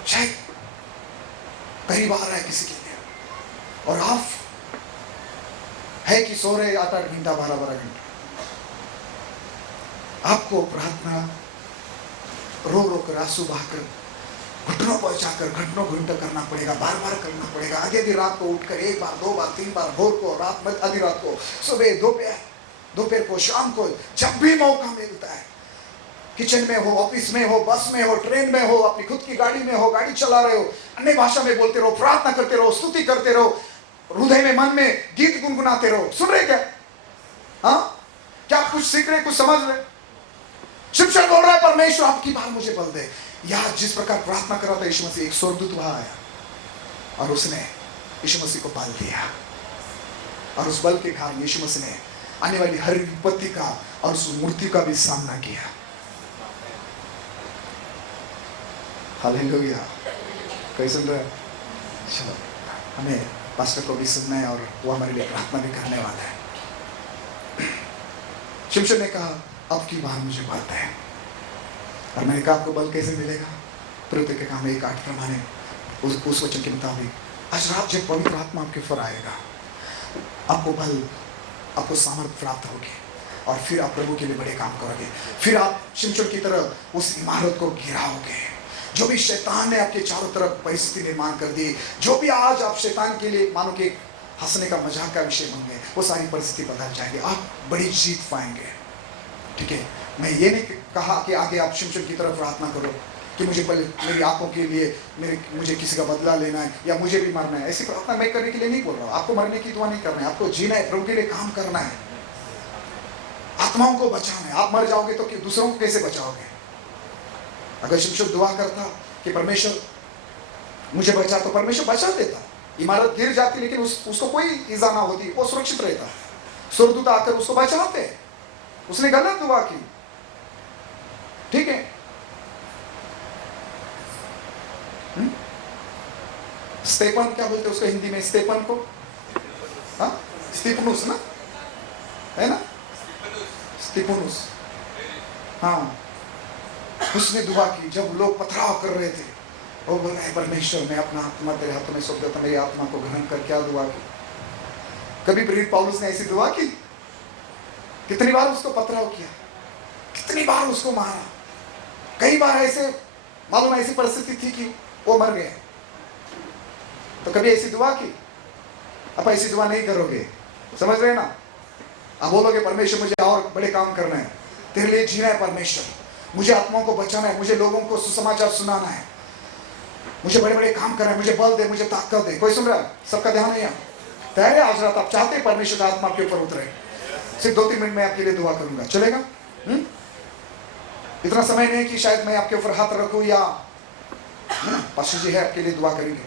शायद करीब आ रहा है किसी के लिए, और आप है कि सो रहे 8-8 घंटा, 12-12 घंटा। आपको प्रार्थना रो रो कर, आंसू बहाकर, घुटनों पर जाकर घंटों घंटा करना पड़ेगा, बार बार करना पड़ेगा। आधी रात को उठकर 1 बार, 2 बार, 3 बार, भोर को, रात में, आधी रात को, सुबह, दोपहर को, शाम को, जब भी मौका मिलता है, किचन में हो, ऑफिस में हो, बस में हो, ट्रेन में हो, अपनी खुद की गाड़ी में हो, गाड़ी चला रहे हो, अन्य भाषा में बोलते रहो, प्रार्थना करते रहो, स्तुति करते रहो, हृदय में, मन में गीत गुनगुनाते रहो। सुन रहे क्या? क्या कुछ सीख रहे, कुछ समझ रहे? शिवचर बोल रहा है, परमेश्वर आपकी बात मुझे बल दे। या जिस प्रकार प्रार्थना कर रहा था यीशु मसीह, एक स्वर्गदूत वहां आया और उसने यीशु मसीह को बल दिया, और उस बल के कारण यीशु मसीह ने आने वाली हर विपत्ति का और उस मृत्यु का भी सामना किया। हालेलुया। कहीं सुन रहे? चलो, हमें पास्टर को भी सुनना है और वो हमारे लिए प्रार्थना भी करने वाला है। शिमशोन ने कहा, अब की बार मुझे बल है। और मैंने कहा, आपको बल कैसे मिलेगा? प्रवृत्ति के काम 1:8 प्रमाणे उस वचन के मुताबिक आज रात जब पवित्र आत्मा आपके ऊपर आएगा, आपको बल, आपको सामर्थ प्राप्त होगी, और फिर आप प्रभु के लिए बड़े काम करोगे। फिर आप शिमशोन की तरह उस इमारत को गिराओगे। जो भी शैतान ने आपके चारों तरफ परिस्थिति निर्माण कर दी, जो भी आज आप शैतान के लिए मानो कि हंसने का, मजाक का विषय बन गए, वो सारी परिस्थिति बदल जाएगी, आप बड़ी जीत पाएंगे। ठीक है, मैं ये नहीं कहा कि आगे आप शिमशोन की तरफ प्रार्थना करो कि मुझे मेरी आंखों के लिए मुझे किसी का बदला लेना है या मुझे भी मरना है। ऐसी प्रार्थना मैं करने के लिए नहीं बोल रहा हूँ। आपको मरने की दुआ नहीं करना है, आपको जीना है, प्रभु के लिए काम करना है, आत्माओं को बचाना है। आप मर जाओगे तो दूसरों को कैसे बचाओगे? अगर शिमशोन दुआ करता कि परमेश्वर मुझे बचा, तो परमेश्वर बचा देता, इमारत गिर जाती लेकिन उसको कोई ईजा ना होती, वो सुरक्षित रहता। स्वर्गदूत आकर उसको बचाते। उसने गलत दुआ की। ठीक है, स्तेफन क्या बोलते उसको हिंदी में? स्तेफन को स्तिफनुस ना, है ना, स्तिफनुस, हाँ, उसने दुआ की जब लोग पथराव कर रहे थे। वो बोल रहा है परमेश्वर मैं अपना आत्मा तेरे हाथों में सौंप देता, मेरी आत्मा को ग्रहण कर। क्या दुआ की? कभी प्रेरित पौलुस ने ऐसी दुआ की? कितनी बार उसको पथराव किया, कितनी बार उसको मारा, कई बार ऐसे मालूम ऐसी परिस्थिति थी कि वो मर गए। तो कभी ऐसी दुआ की? अब ऐसी दुआ नहीं करोगे, समझ रहे ना? अब बोलोगे परमेश्वर मुझे और बड़े काम करना है, तेरे लिए जीना है परमेश्वर, मुझे आत्माओं को बचाना है, मुझे लोगों को सुसमाचार सुनाना है, मुझे बड़े बड़े काम करना है, मुझे बल दे, मुझे ताकत दे। कोई सुन रहा है? सबका ध्यान है यहाँ? तैयार है? आज रात आप चाहते हैं परमेश्वर का आत्मा आपके ऊपर उतरे? सिर्फ 2-3 मिनट में आपके लिए दुआ करूंगा, चलेगा? इतना समय नहीं कि शायद मैं आपके ऊपर हाथ रखूं या पास्टर जी है आपके लिए दुआ करेंगे,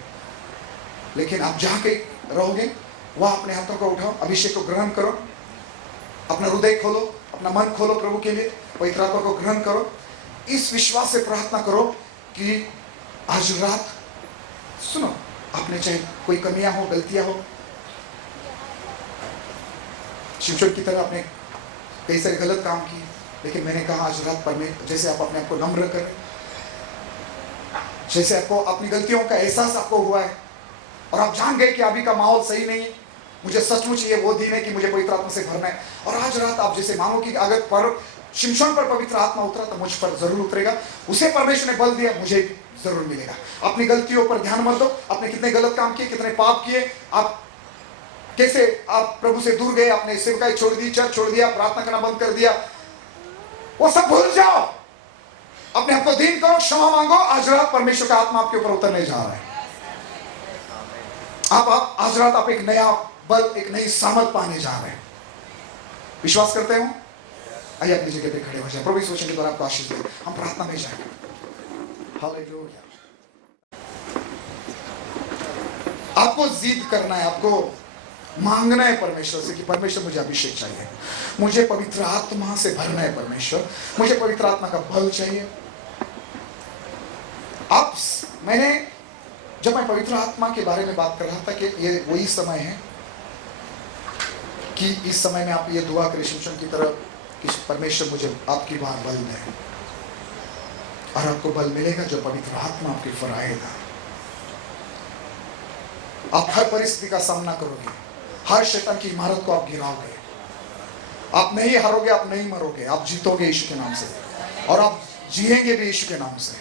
लेकिन आप जहां कहीं रहोगे वहां अपने हाथों को उठाओ, अभिषेक को ग्रहण करो, अपना हृदय खोलो, अपना मन खोलो प्रभु के लिए, पवित्र आत्मा को ग्रहण करो। इस विश्वास से प्रार्थना करो कि आज रात, सुनो, आपने चाहे कोई कमियां हो, गलतियां हो, शिमशोन की तरह आपने कई सारे गलत काम किए, लेकिन मैंने कहा आज रात पर में जैसे आप अपने आप को नम्र करें, जैसे आपको अपनी गलतियों का एहसास आपको हुआ है और आप जान गए कि अभी का माहौल सही नहीं है, मुझे सचमुच ये वो दिन है कि मुझे पवित्र आत्मा से भरना है, और आज रात आप जैसे मानो कि अगर पर शिमशोन पर पवित्र आत्मा उतरा तो मुझ पर जरूर उतरेगा, उसे परमेश्वर ने बल दिया, मुझे जरूर मिलेगा। अपनी गलतियों पर ध्यान मत दो, आपने कितने गलत काम किए, कितने पाप किए, आप कैसे आप प्रभु से दूर गए, आपने सेवकाई छोड़ दी, चर्च छोड़ दिया, प्रार्थना करना बंद कर दिया, वो सब भूल जाओ, अपने आप को दीन करो, क्षमा मांगो। आज रात परमेश्वर का आत्मा आपके ऊपर उतरने जा रहा है। आप आज रात आप एक नया बल, एक नई सामर्थ पाने जा रहे हैं। विश्वास करते हो? आइए अपनी जगह पे खड़े हो जाए, प्रभु इस वचन के द्वारा आपको आशीष दे। हम प्रार्थना में जाएंगे। हालेलुया। आपको जिद करना है, आपको मांगना है परमेश्वर से कि परमेश्वर मुझे अभिषेक चाहिए, मुझे पवित्र आत्मा से भरना है परमेश्वर, मुझे पवित्र आत्मा का बल चाहिए। जब मैं पवित्र आत्मा के बारे में बात कर रहा था कि ये वही समय है कि इस समय में आप ये दुआ करें शिमशोन की तरह कि परमेश्वर मुझे आपकी बात बल दे, और आपको बल मिलेगा जो पवित्र आत्मा आपके ऊपर आएगा। आप हर परिस्थिति का सामना करोगे, हर शैतान की इमारत को आप गिराओगे, आप नहीं हारोगे, आप नहीं मरोगे, आप जीतोगे यीशु के नाम से, और आप जिएंगे भी यीशु के नाम से।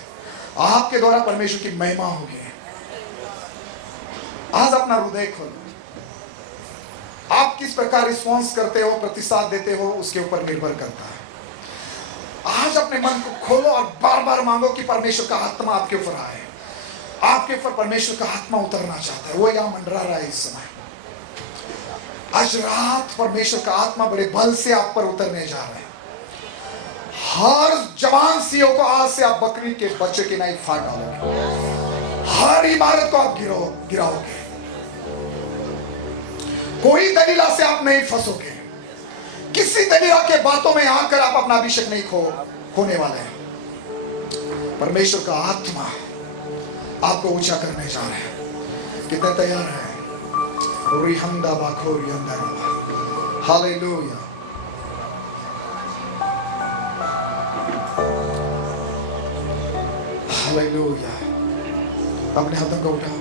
आपके द्वारा परमेश्वर की महिमा होगी। आज अपना हृदय खोलो, आप किस प्रकार रिस्पॉन्स करते हो, प्रतिसाद देते हो, उसके ऊपर निर्भर करता है। आज अपने मन को खोलो और बार बार मांगो कि परमेश्वर का आत्मा आपके ऊपर आए। आपके ऊपर परमेश्वर का आत्मा उतरना चाहता है, वो यहां मंडरा रहा है इस समय। आज रात परमेश्वर का आत्मा बड़े बल से आप पर उतरने जा रहे हैं। हर जवान सीओ को आज से आप बकरी के बच्चे की नाई फाड़ डालोगे, हर इमारत को आप गिराओगे। कोई दलीला से आप नहीं फंसोगे, किसी दलीला के बातों में आकर आप अपना अभिषेक नहीं खोने वाले हैं। परमेश्वर का आत्मा आपको ऊंचा करने जा रहे हैं। कितने तैयार हैं? रिहंदा बाखोरी अंदर। हालेलुया। हालेलुया। अपने हाथों को उठाओ।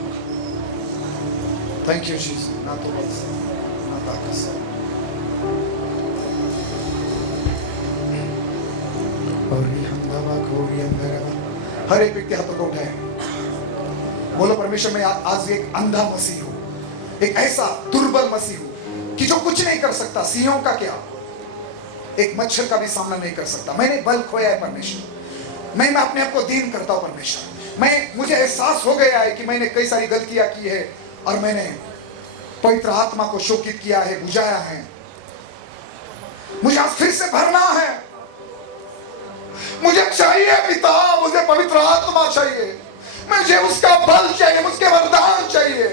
Thank you Jesus. ना तो बस ना ताकत से। रिहंदा बाखोरी अंदर। हर एक व्यक्ति हाथों को उठाए, बोलो परमेश्वर मैं आज एक अंधा मसीह हूं, एक ऐसा दुर्बल मसीह हूं कि जो कुछ नहीं कर सकता। सिंहों का क्या, एक मच्छर का भी सामना नहीं कर सकता। मैंने बल खोया है परमेश्वर, मैं अपने आप को दीन करता हूं परमेश्वर। मुझे एहसास हो गया है कि मैंने कई सारी गलतियां की है और मैंने पवित्र आत्मा को शोकित किया है, बुझाया है। मुझे आज फिर से भरना है। मुझे चाहिए पिता, मुझे पवित्र आत्मा चाहिए, मुझे उसका बल चाहिए, मुझे वरदान चाहिए।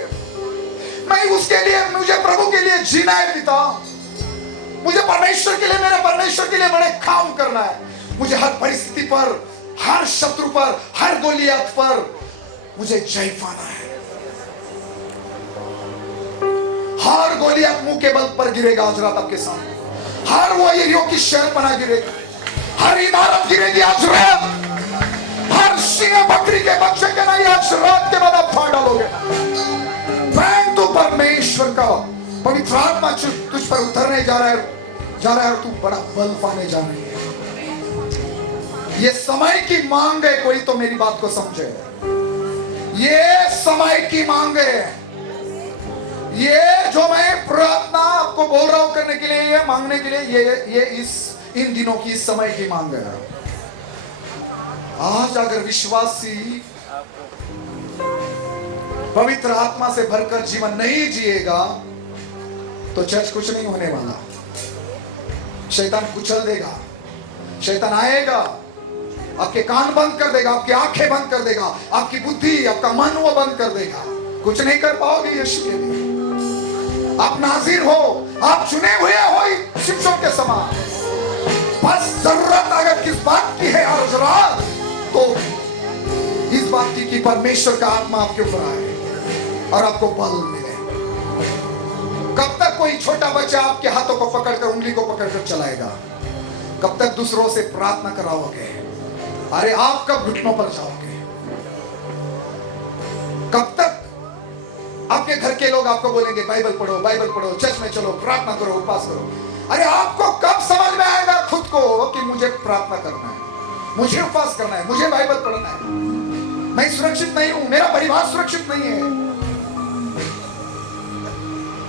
मैं उसके लिए, मुझे प्रभु के लिए जीना है पिता। मुझे परमेश्वर के लिए, मेरे परमेश्वर के लिए बड़े काम करना है। मुझे हर परिस्थिति पर, हर शत्रु पर, हर गोलियत पर मुझे जय पाना है। हर गोलियत मुंह के बल पर गिरेगा आज रात आपके सामने। हर वो एरियो की शहर बना गिरेगा, हर इमारत गिरेगी आज रात। हर सिंह बकरी के बच्चे के नहीं आज रात के बाद आप फाड़ डालोगे। मैं तो परमेश्वर का पवित्र आत्मा तुझ पर उतरने जा रहा है और तू बड़ा बल पाने जा रही है। ये समय की मांग है, कोई तो मेरी बात को समझे। ये समय की मांग है। ये जो मैं प्रार्थना आपको बोल रहा हूं करने के लिए, ये मांगने के लिए, ये इन दिनों की इस समय की मांग है। आज अगर विश्वासी पवित्र आत्मा से भरकर जीवन नहीं जिएगा तो चर्च कुछ नहीं होने वाला। शैतान कुचल देगा, शैतान आएगा, आपके कान बंद कर देगा, आपकी आंखें बंद कर देगा, आपकी बुद्धि, आपका मन वो बंद कर देगा। कुछ नहीं कर पाओगे यीशु के लिए। आप नाज़ीर हो, आप चुने हुए हो शिक्षकों के समान। बस जरूरत अगर किस बात की है आज रात, तो इस बात की कि परमेश्वर का आत्मा आपके ऊपर आए और आपको बल मिले। कब तक कोई छोटा बच्चा आपके हाथों को पकड़कर, उंगली को पकड़कर चलाएगा? कब तक दूसरों से प्रार्थना कराओगे? अरे आप कब घुटनों पर जाओगे? कब तक आपके घर के लोग आपको बोलेंगे बाइबल पढ़ो, चर्च में चलो, प्रार्थना करो, उपवास करो? अरे आपको कब समझ में आएगा खुद को कि मुझे प्रार्थना करना है, मुझे उपवास करना है, मुझे बाइबल पढ़ना है? मैं सुरक्षित नहीं हूं, मेरा परिवार सुरक्षित नहीं है।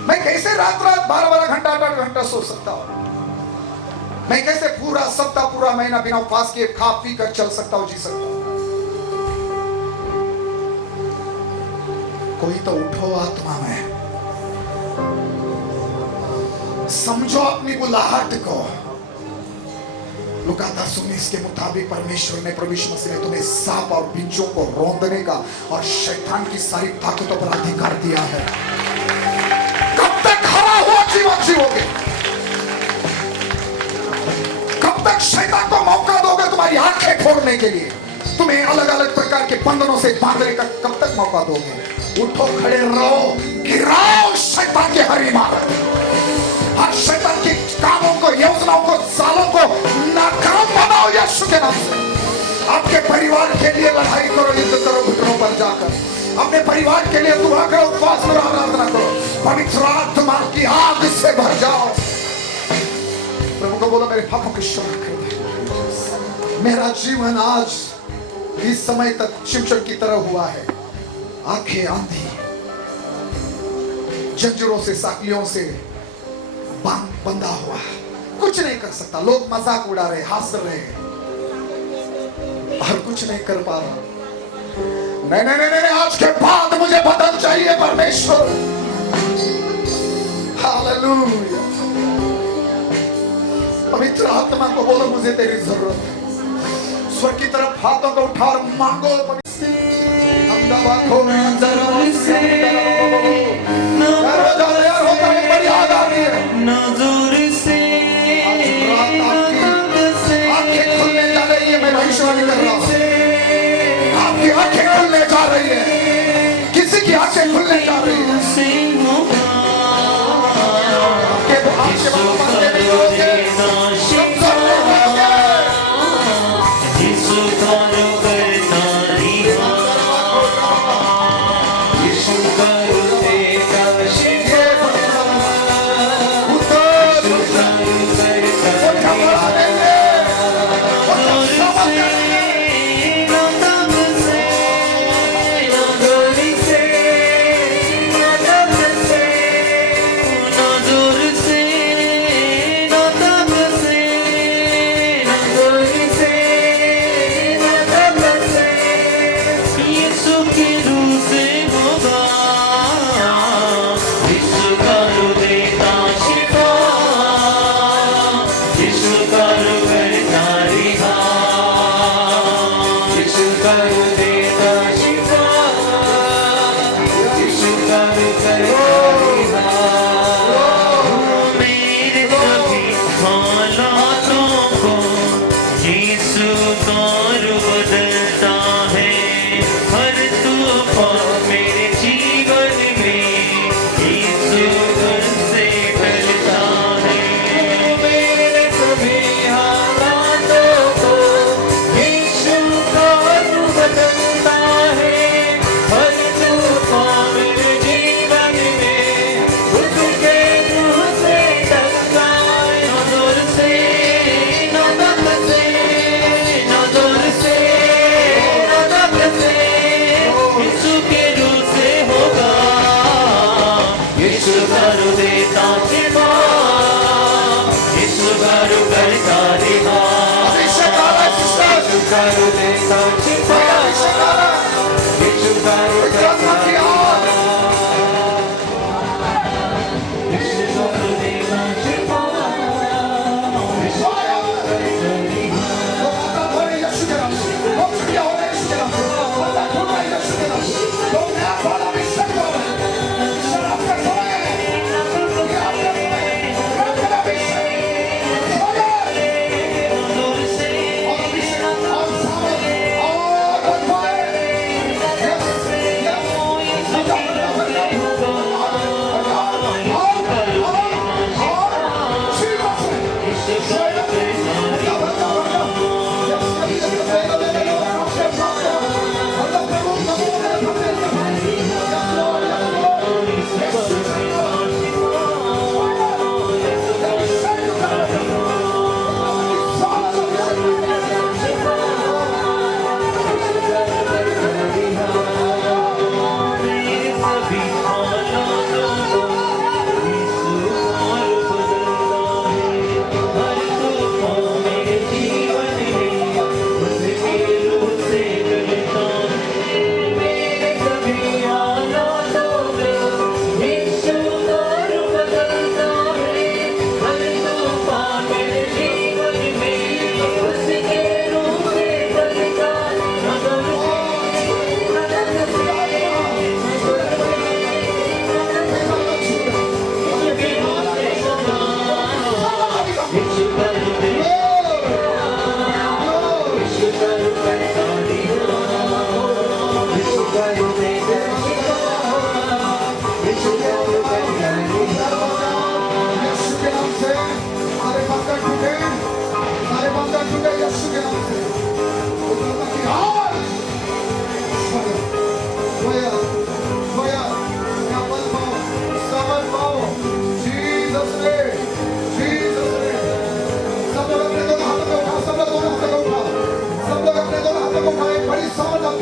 मैं कैसे रात 12 घंटा 8 घंटा सो सकता हूं? मैं कैसे पूरा सप्ताह, पूरा महीना बिना उपवास किए खा पी कर चल सकता हूं, जी सकता हूं? कोई तो उठो आत्मा में, समझो अपनी बुलाहट को। लूका 10:19 के मुताबिक परमेश्वर ने, प्रभु यीशु मसीह ने तुम्हें सांप और बिच्छू को रौंदने का और शैतान की सारी ताकतों पर अधिकार दिया है। कब तक हरा हुआ जीवन जीवोगे? कब तक शैतान को मौका दोगे तुम्हारी आंखें फोड़ने के लिए, तुम्हें अलग अलग प्रकार के बंधनों से बांधने का कब तक मौका दोगे? उठो, खड़े रहो, गिराओ शैतान की हर इमारत, हर शैतान के कामों को, योजनाओं को, सालों को नाकाम बनाओ यीशु के नाम से। आपके परिवार के लिए लड़ाई करो, युद्ध करो घुटनों पर जाकर। अपने परिवार के लिए दुआ करो, उपवास करो, आराधना करो। पवित्र आत्मा की आग से भर जाओ। प्रभु को बोलो, मेरे पापों की क्षमा कर दे। मेरा जीवन आज इस समय तक शिमशोन की तरह हुआ है। आंखें आंधी, जंजीरों से, साकलियों से बंधा हुआ, कुछ नहीं कर सकता। लोग मजाक उड़ा रहे, हंस रहे और कुछ नहीं कर पा रहा। नहीं, आज के बाद मुझे बदल चाहिए परमेश्वर। हालेलुया। पवित्र आत्मा को बोलो, मुझे तेरी जरूरत है। स्वर्ग की तरफ हाथों को उठा और मांगो। बड़ी याद आ रही है। आंखें खुलने जा रही है। मैं भविष्यवाणी कर रहा हूँ, आपकी आंखें खुलने जा रही है। किसी की आंखें खुलने जा रही है। मेरे जीवन में यीशु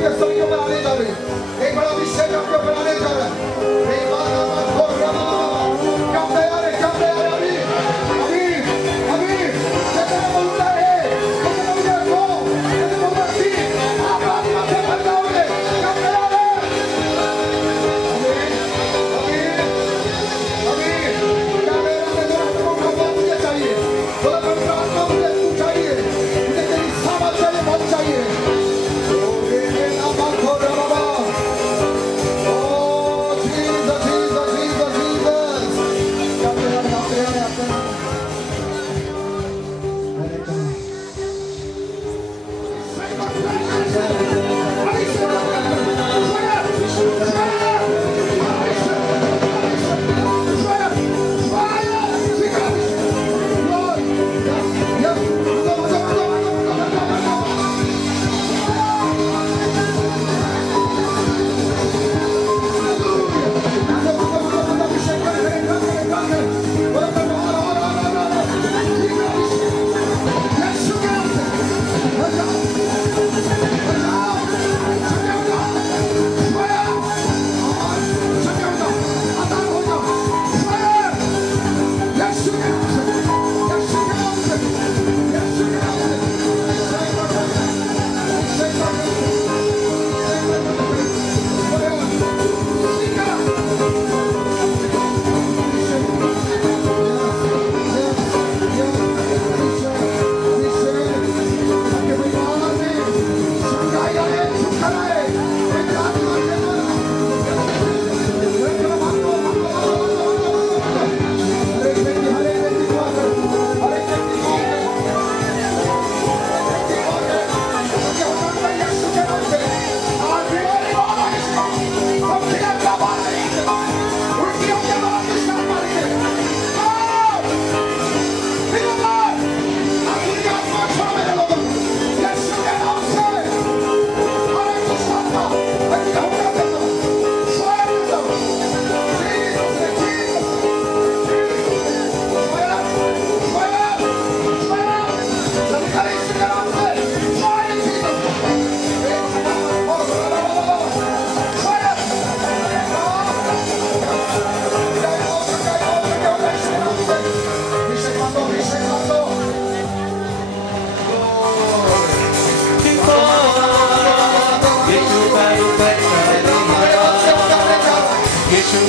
अभिषेक सबके ऊपर आने जा रहे हैं। एक बड़ा अभिषेक आपके ऊपर आने जा रहा है। क्या तैयार है? क्या तैयार है? अभी अभी अभी जितना बोलता है उतना मुझे दो, जितना बोलता है आप आत्मा से भर जाओगे। क्या तैयार है? अभी अभी क्या मेरा आपको खबर मुझे चाहिए, बोला पवित्र आत्मा मुझे तू चाहिए, मुझे तेरी सामर्थ चाहिए, बहुत चाहिए।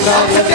God.